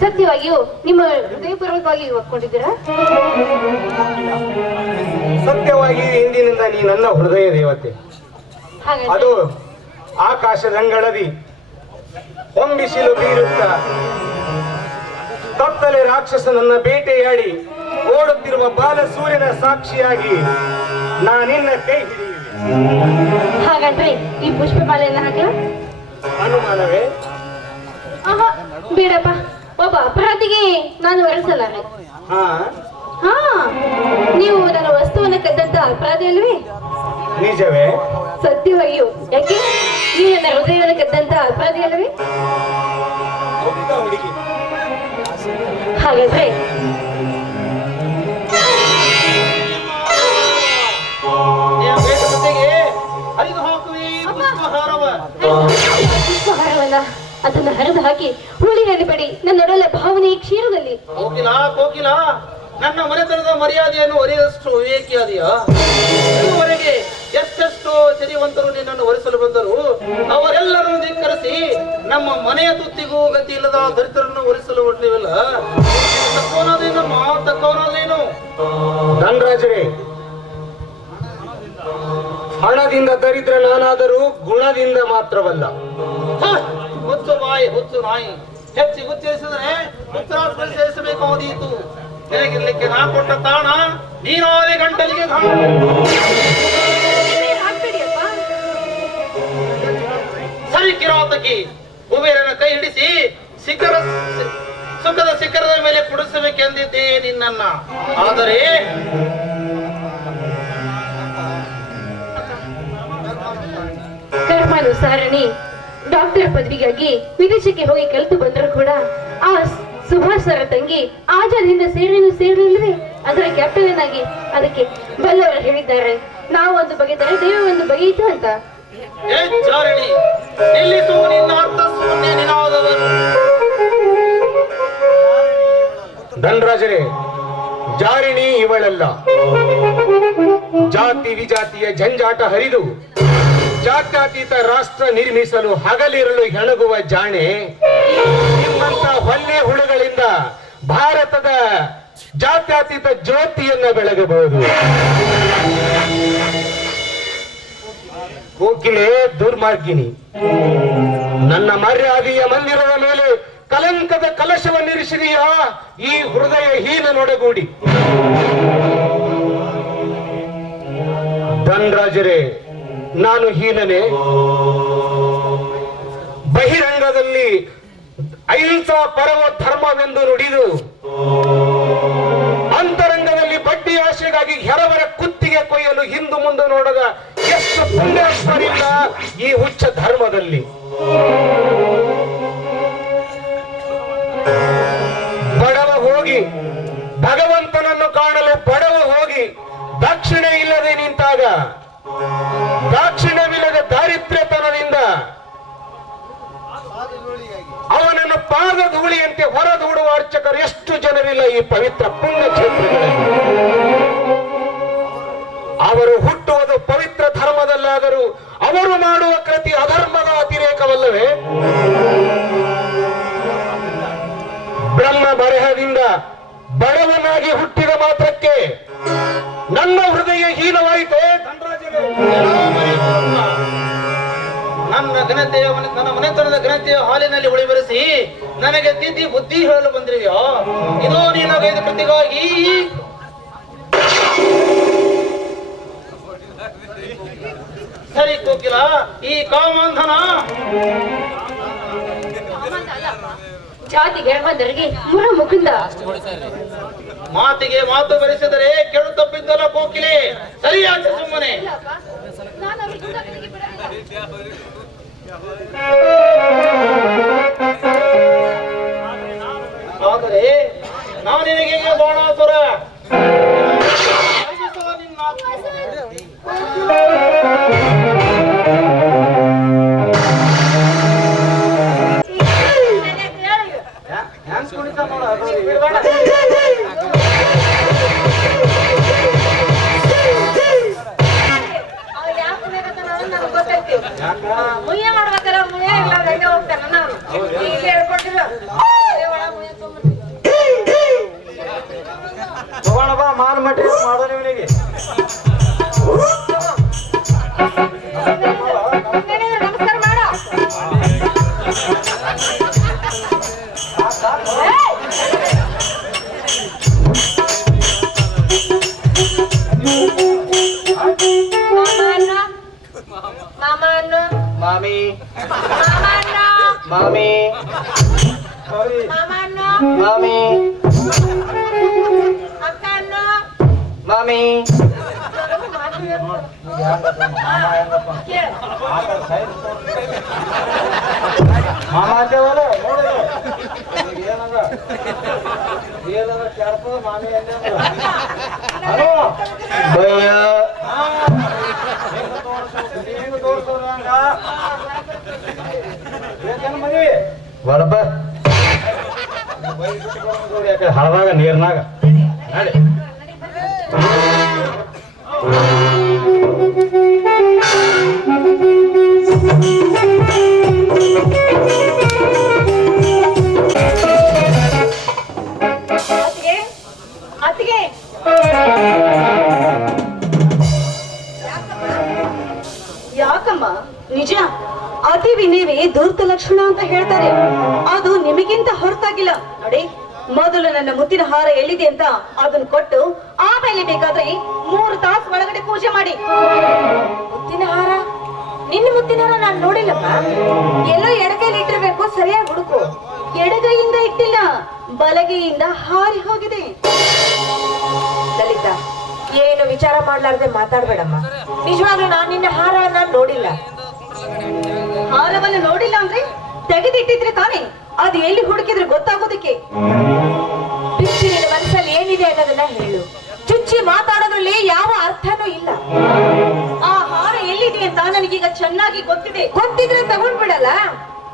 ಸತ್ಯವಾಗಿಯೂ ನಿಮ್ಮ ಹೃದಯಪೂರ್ವಕವಾಗಿ ಒಪ್ಕೊಂಡಿದ್ದೀರಾ? ಸತ್ಯವಾಗಿ ಇಂದಿನಿಂದ ನೀ ನನ್ನ ಹೃದಯ ದೇವತೆ. ಅದು ಆಕಾಶದಂಗಳದಿ ಹೊಂಬಿಸಿಲು ಬೀರುತ್ತ ಕತ್ತಲೆ ರಾಕ್ಷಸನನ್ನ ಬೇಟೆಯಾಡಿ ಓಡುತ್ತಿರುವ ಬಾಲ ಸೂರ್ಯನ ಸಾಕ್ಷಿಯಾಗಿ ನಾನಿನ್ನ ಕೈ ಹಿಡಿಯುವೆ. ಹಾಗಾದ್ರೆ ಈ ಪುಷ್ಪಮಾಲೆಯನ್ನು ಹಾಕಲ? ಅನುಮಾನವೇ? ಆಹಾ, ಬೇಡಪ್ಪ. ಒಬ್ಬ ಅಪರಾಧಿಗೆ ನಾನು ವರಿಸಲಾರೆ. ಹಾ, ನೀವು ನನ್ನ ವಸ್ತುವನ್ನು ಕದ್ದಂತ ಅಪರಾಧಿ ಅಲ್ವೇ? ನಿಜವೇ? ಸತ್ಯವಾಗಿಯೂ. ಯಾಕೆ? ನೀವು ನನ್ನ ಹೃದಯವನ್ನು ಕದ್ದಂತ ಅಪರಾಧಿ ಅಲ್ವೇ? ಹಾಗಾದ್ರೆ ಪುಷ್ಪಹಾರವನ್ನ ಅದನ್ನ ಹರಿದು ಹಾಕಿ ಹುಳಿಯಲ್ಲಿ ಪಡಿ ನನ್ನೊಡಲ ಭಾವನೆ ಕ್ಷೀರದಲ್ಲಿ. ಕೋಕಿಲ ನನ್ನ ಮನೆತನದ ಮರ್ಯಾದೆಯನ್ನು ಒರೆಯಷ್ಟು ವಿವೇಕಿಯಾದೆಯಾ? ಇದುವರೆಗೆ ಎಷ್ಟೆಷ್ಟು ಸಿರಿವಂತರು ನಿನ್ನನ್ನು ಒರೆಸಲು ಬಂದರು, ಅವರೆಲ್ಲರನ್ನು ಧಿಕ್ಕರಿಸಿ ನಮ್ಮ ಮನೆಯ ತುತ್ತಿಗೂ ಗತಿ ಇಲ್ಲದ ದರಿದ್ರರನ್ನು ಒರೆಸಲು ಹೊರಟಿವಲ್ಲ, ತಕ್ಕವನಾದೇನು? ಧನರಾಜರೇ, ಹಣದಿಂದ ದರಿದ್ರ ನಾನಾದರೂ ಗುಣದಿಂದ ಮಾತ್ರವಲ್ಲ. ಹುಚ್ಚು ಬಾಯಿ, ಹುಚ್ಚು ನಾಯಿ. ಹೆಚ್ಚಿ ಉಚ್ಚರಿಸಿದರೆ ಹುಚ್ಚರಾಸ್ಪತ್ರೆ ಸೇರಿಸಬೇಕಾದೀತು. ನಿನಗಿರ್ಲಿಕ್ಕೆ ನಾ ಕೊಟ್ಟ ತಾಣ ನೀನಾದೇ ಗಂಟಲಿಗೆ ಸರಿ ಕಿರಾತಕಿ. ಕುಬೇರನ ಕೈ ಹಿಡಿಸಿ ಸುಖದ ಶಿಖರದ ಮೇಲೆ ಕುಡಿಸಬೇಕೆಂದಿದ್ದೆ ನಿನ್ನನ್ನ. ಆದರೆ ಕರ್ಮಾನುಸಾರಣಿ ಡಾಕ್ಟರ್ ಪದವಿಗಾಗಿ ವಿದೇಶಕ್ಕೆ ಹೋಗಿ ಕಲಿತು ಬಂದರೂ ಕೂಡ ಆ ಸುಭಾಷ್ ಸರ ತಂಗಿ ಆಜಾದಿಂದ ಸೇರಲಿಲ್ಲದೆ ಅದರ ಕ್ಯಾಪ್ಟನ್ ಆಗಿ ಅದಕ್ಕೆ ಬಲ್ಲವರು ಹೇಳಿದ್ದಾರೆ, ನಾವು ಒಂದು ಬಗೆದರೆ ದೇವ ಒಂದು ಬಗೆಯಿತು ಅಂತ. ಧನರಾಜರೇ, ಜಾರಿಣಿ ಇವಳಲ್ಲ. ಜಾತಿ ವಿಜಾತಿಯ ಜಂಜಾಟ ಹರಿದು ಜಾತ್ಯತೀತ ರಾಷ್ಟ್ರ ನಿರ್ಮಿಸಲು ಹಗಲಿರಲು ಹೆಣಗುವ ಜಾಣೆ ನಿಮ್ಮಂತ ಹೊನ್ನೆ ಹುಳುಗಳಿಂದ ಭಾರತದ ಜಾತ್ಯತೀತ ಜ್ಯೋತಿಯನ್ನ ಬೆಳಗಬಹುದು. ಕೋಕಿಲೆ ದುರ್ಮಾರ್ಗಿನಿ, ನನ್ನ ಮರ್ಯಾದೆಯ ಮಂದಿರದ ಮೇಲೆ ಕಲಂಕದ ಕಲಶವನ್ನಿರಿಸಿದೆಯಾ ಈ ಹೃದಯ ಹೀನ ನೊಡಗೂಡಿ. ಧನರಾಜರೇ, ನಾನು ಹೀನನೇ? ಬಹಿರಂಗದಲ್ಲಿ ಅಹಿಂಸಾ ಪರಮ ಧರ್ಮವೆಂದು ನುಡಿದು ಅಂತರಂಗದಲ್ಲಿ ಬಡ್ಡಿ ಆಶೆಗಾಗಿ ಹೆರವರ ಕುತ್ತಿಗೆ ಕೊಯ್ಯಲು ಹಿಂದು ಮುಂದೆ ನೋಡದ ಎಷ್ಟು ಪುಣ್ಯಾತ್ಮರಿಲ್ಲ ಈ ಹುಚ್ಚ ಧರ್ಮದಲ್ಲಿ. ಬಡವ ಹೋಗಿ ಭಗವಂತನನ್ನು ಕಾಣಲು ಬಡವ ಹೋಗಿ ದಾಕ್ಷಿಣ್ಯ ಇಲ್ಲದೆ ನಿಂತಾಗ ದಾಕ್ಷಿಣ್ಯವಿಲ್ಲದ ದಾರಿದ್ರ್ಯತನದಿಂದ ಅವನನ್ನು ಪಾದಧೂಳಿಯಂತೆ ಹೊರದೂಡುವ ಅರ್ಚಕರು ಎಷ್ಟು ಜನರಿಲ್ಲ ಈ ಪವಿತ್ರ ಪುಣ್ಯ ಕ್ಷೇತ್ರಗಳಲ್ಲಿ. ಅವರು ಹುಟ್ಟುವುದು ಪವಿತ್ರ ಧರ್ಮದಲ್ಲಾದರೂ ಅವರು ಮಾಡುವ ಕೃತಿ ಅಧರ್ಮದ ಅತಿರೇಕವಲ್ಲವೇ? ಬ್ರಹ್ಮ ಬರಹದಿಂದ ಬಡವನಾಗಿ ಹುಟ್ಟಿದ ಮಾತ್ರಕ್ಕೆ ನನ್ನ ಹೃದಯ ಹೀನವಾಯಿತೆ. ನನ್ನ ಮನೆತನದ ಘನತೆಯ ಹಾಲಿನಲ್ಲಿ ಉಳಿಬರಿಸಿ ನನಗೆ ತಿದ್ದಿ ಬುದ್ಧಿ ಹೇಳಲು ಬಂದಿರುವೆಯೋ? ಇದು ನೀನಾಗೈದ ಕೃತಿಗಾಗಿ ಸರಿ ಕೋಕಿಲ, ಈ ಕಾಮಾಂಧನ ಜಾತಿ ಗೆಳಬಂದರಿಗೆ ಮುರ ಮುಕುಂದ. ಮಾತಿಗೆ ಮಾತು ಬರೆಸಿದರೆ ಕೆಳು ತಪ್ಪಿದ್ದಲ್ಲ ಕೋಕಿಲೆ. ಸರಿಯಾದ ಸುಮ್ಮನೆ. ಆದರೆ ನಾನು ನಿನಗೆ ಬಾಣಾಸುರ ಮುಯ್ಯ ಮಾಡ್ಬೇಕಾರ ಮುಯ್ಯ ಇಲ್ಲ ಹೆಂಗ ಹೋಗ್ತಾನ ನಾನು ಈಗ ಹೇಳ್ಕೊಟ್ಟಿಲ್ಲ ತಗೋಣ ಬಾ, ಮಾಲ್ ಮಟೀರಿಯಲ್ ಮಾಡೋಣ ಇವನಿಗೆ. ನಮಸ್ಕಾರ ಮಾಡ ಮಾಮಿ ಮಾಮಿ ಮಾಮಿ ಮಾಮಿ ಮಾಮ ಅಂತೇವಲ್ಲ ಬರಪ್ಪ ಹಳದಾಗ ನೀರ್ನಾಗ ನಡಿ. ಅತ್ತಿಗೆ ಅತ್ತಿಗೆ ಯಾಕಮ್ಮ? ನಿಜ, ಅತಿ ವಿನಯವೇ ಧೂರ್ತ ಲಕ್ಷಣ ಅಂತ ಹೇಳ್ತಾರೆ. ಅದು ನಿಮಗಿಂತ ಹೊರತಾಗಿಲ್ಲ ನೋಡಿ. ಮೊದಲು ನನ್ನ ಮುತ್ತಿನ ಹಾರ ಎಲ್ಲಿದೆ ಅಂತ ಅದನ್ನ ಕೊಟ್ಟು ಆಮೇಲೆ ಬೇಕಾದ್ರೆ 3 ತಾಸು ಒಳಗಡೆ ಪೂಜೆ ಮಾಡಿ. ಮುತ್ತಿನ ಹಾರ? ನಿನ್ನ ಮುತ್ತಿನ ಹಾರ ನಾನು ನೋಡಿಲ್ಲಮ್ಮ. ಎಲ್ಲೋ ಎಡಗೈಲಿ ಇಟ್ಟಿರ್ಬೇಕು, ಸರಿಯಾಗಿ ಹುಡುಕು. ಎಡಗೈಯಿಂದ ಇಟ್ಟಿಲ್ಲ, ಬಲಗೈಯಿಂದ ಹಾರಿ ಹೋಗಿದೆ. ಲಲಿತಾ, ಏನು ವಿಚಾರ ಮಾಡ್ಲಾರ್ದೆ ಮಾತಾಡ್ಬೇಡಮ್ಮ. ನಿಜವಾಗ್ಲೂ ನಾನು ನಿನ್ನ ಹಾರ ನಾನು ನೋಡಿಲ್ಲ. ಹಾರವನ್ನು ನೋಡಿಲ್ಲ ಅಂದ್ರೆ ತೆಗೆದಿಟ್ಟಿದ್ರೆ ತಾನೇ ಅದು ಎಲ್ಲಿ ಹುಡುಕಿದ್ರೆ ಗೊತ್ತಾಗೋದಕ್ಕೆ. ಬಿಚ್ಚಿ ನಿನ್ನ ಮನಸ್ಸಲ್ಲಿ ಏನಿದೆ ಅನ್ನೋದನ್ನ ಹೇಳು. ಚುಚ್ಚಿ ಮಾತಾಡೋದ್ರಲ್ಲಿ ಯಾವ ಅರ್ಥನೂ ಇಲ್ಲ. ಆ ಹಾರ ಎಲ್ಲಿದೆ ಅಂತ ನನಗೀಗ ಚೆನ್ನಾಗಿ ಗೊತ್ತಿದೆ. ಗೊತ್ತಿದ್ರೆ ತಗೊಂಡ್ಬಿಡಲ್ಲ.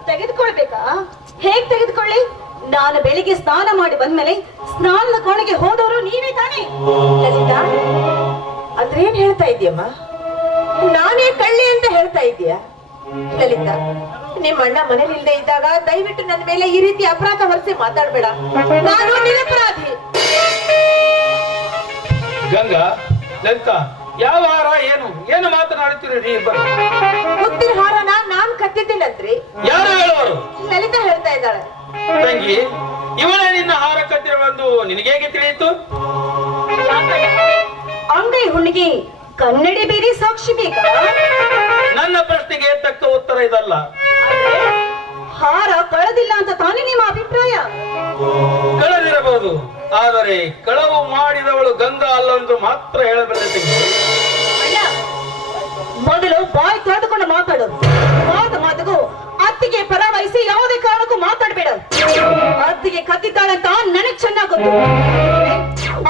ತೆಗೆದುಕೊಳ್ಬೇಕಾ? ಹೇಗ್ ತೆಗೆದುಕೊಳ್ಳಿ? ನಾನು ಬೆಳಿಗ್ಗೆ ಸ್ನಾನ ಮಾಡಿ ಬಂದ್ಮೇಲೆ ಸ್ನಾನದ ಕೋಣೆಗೆ ಹೋದವರು ನೀವೇ ತಾನೇ. ಲಲಿತಾ, ಅಂದ್ರೆ ಏನ್ ಹೇಳ್ತಾ ಇದೀಯಮ್ಮ? ನಾನೇ ಕಳ್ಳಿ ಅಂತ ಹೇಳ್ತಾ ಇದೀಯಾ? ಲಲಿತಾ, ನಿಮ್ಮ ಅಣ್ಣ ಮನೇಲಿ ಇಲ್ಲದೆ ಇದ್ದಾಗ ದಯವಿಟ್ಟು ನನ್ನ ಮೇಲೆ ಈ ರೀತಿ ಅಪರಾಧ ಹೊರಿಸಿ ಮಾತಾಡ್ಬೇಡ. ನಾನು ನಿರಪರಾಧಿ. ಗಂಗಾ, ಲಲಿತಾ, ಯಾವ ಹಾರ? ಏನು ಮಾತನಾಡುತ್ತೀರಿ ಇಬ್ಬರು? ಮುತ್ತಿನ ಹಾರನ ನಾನ್ ಕತ್ತಿದ್ದೀನಂತ್ರಿ. ಯಾರು ಹೇಳುವರು? ಲಲಿತಾ ಹೇಳ್ತಾ ಇದ್ದಾಳೆ. ತಂಗಿ, ಇವನೇ ನಿನ್ನ ಹಾರ ಕತ್ತಿರುವಂದು ನಿನಗೇಗೆ ತಿಳಿಯಿತು? ಅಂಗೈ ಹುಣ್ಣಿಗೆ ಕನ್ನಡಿ ಬೇರೆ ಸಾಕ್ಷಿ ಬೇಕಾ? ನನ್ನ ಪ್ರಶ್ನೆಗೆ ತಕ್ಕ ಉತ್ತರ ಇದಲ್ಲ. ಹಾರ ಕಳೆದಿಲ್ಲ ಅಂತ ತಾನೇ ನಿಮ್ಮ ಅಭಿಪ್ರಾಯ? ಕಳೆದಿರಬಹುದು, ಆದರೆ ಕಳವು ಮಾಡಿದವಳು ಗಂಗಾ ಅಲ್ಲೊಂದು ಮಾತ್ರ ಹೇಳಬಲ್ಲೆ ತಂಗಿ. ಅಣ್ಣ, ಮೊದಲು ಬಾಯಿ ತೆರೆದುಕೊಂಡು ಮಾತಾಡು. ಮಾತಿಗೂ ಅತ್ತಿಗೆ ಪರ ವಹಿಸಿ ಯಾವುದೇ ಕಾರಣಕ್ಕೂ ಮಾತಾಡ್ಬೇಡ. ಅತ್ತಿಗೆ ಕತ್ತಿದ್ದಾಳೆ ಅಂತ ನನಗ್ ಚೆನ್ನಾಗ್ ಗೊತ್ತು.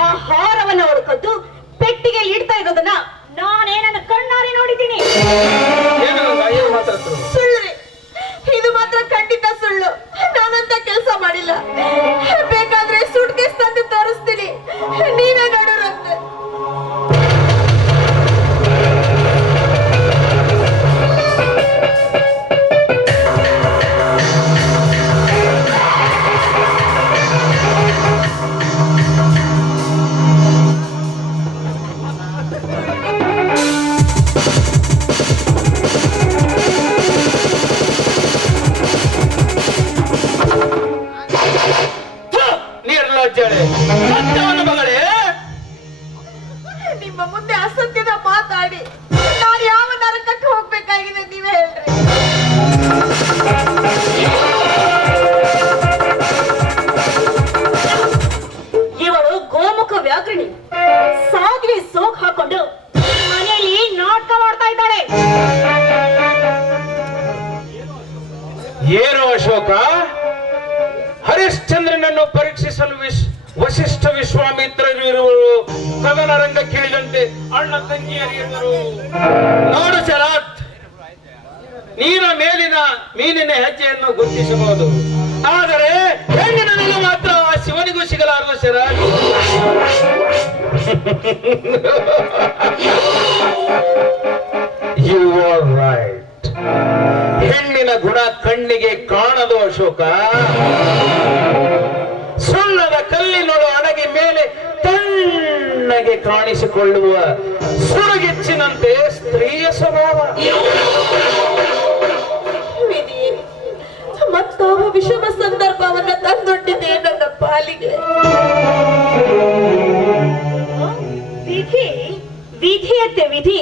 ಆ ಹಾರವನ್ನು ಅವಳು ಕದ್ದು ಪೆಟ್ಟಿಗೆ ಇಡ್ತಾ ಇರೋದನ್ನ ನಾನೇ ನನ್ನ ಕಣ್ಣಾರೆ ನೋಡಿದ್ದೀನಿ. ಏನು ಗಂಗಾ, ಏನು ಮಾತಾಡ್ತಾರೆ? ಸುಳ್ಳು. ಇದು ಮಾತ್ರ ಖಂಡಿತ ಸುಳ್ಳು. ನಾನಂತ ಕೆಲಸ ಮಾಡಿಲ್ಲ. ಬೇಕಾದ್ರೆ ಸೂಟ್ಕೇಸ್ ತಂದು ತೋರಿಸ್ತೀನಿ, ನೀವೇ ನೋಡೋರಂತೆ. ನಿರ್ಲಜ್ಜಳೆ, ಸತ್ಯವನ್ನು ಮಗಳೇ. ನಿಮ್ಮ ಮುಂದೆ ಅಸತ್ಯದ ಮಾತಾಡಿ ನಾನು ಯಾವ ನರಕಕ್ಕೆ ಹೋಗ್ಬೇಕಾಗಿದೆ ನೀವೇ ಹೇಳ್ರಿ. ಇವಳು ಗೋಮುಖ ವ್ಯಾಘ್ರಿಣಿ. ಸಾಧ್ವಿ ಸೋಕ್ ಹಾಕೊಂಡು ಮನೆಯಲ್ಲಿ ನಾಟಕ ಮಾಡ್ತಾ ಇದ್ದಾಳೆ. ಏನು ಅಶೋಕ, ಹರಿಶ್ಚಂದ್ರನನ್ನು ಪರೀಕ್ಷಿಸಲು ವಶಿಷ್ಠ ವಿಶ್ವಾಮಿತ್ರರು ಇರುವರು ಕದನ ರಂಗ ಕೇಳಿದಂತೆ ಅಣ್ಣ ತಂಗಿಯರಿದ್ದರು. ನೋಡು ಶರತ್, ನೀರ ಮೇಲಿನ ಮೀನಿನ ಹೆಜ್ಜೆಯನ್ನು ಗುರುತಿಸಬಹುದು, ಆದರೆ ಹೆಣ್ಣಿನ ನೆಲೆ ಮಾತ್ರ ಆ ಶಿವನಿಗೂ ಸಿಗಲಾರದು ಶರತ್. You are right. ಹೆಣ್ಣಿನ ಗುಣ ಕಣ್ಣಿಗೆ ಕಾಣದು ಅಶೋಕ. ಸುಣ್ಣದ ಕಲ್ಲಿನೊಳು ಅಡಗಿ ಮೇಲೆ ತಣ್ಣಗೆ ಕಾಣಿಸಿಕೊಳ್ಳುವ ಸುರಗಿಚ್ಚಿನಂತೆ ಸ್ತ್ರೀಯ ಸ್ವಭಾವ. ವಿಧಿಯೇ, ಮತ್ತಾವ ವಿಷಮ ಸಂದರ್ಭವನ್ನ ತಂದೊಡ್ಡಿದೆ ನನ್ನ ಪಾಲಿಗೆ. ವಿಧಿ ವಿಧಿಯಂತೆ ವಿಧಿ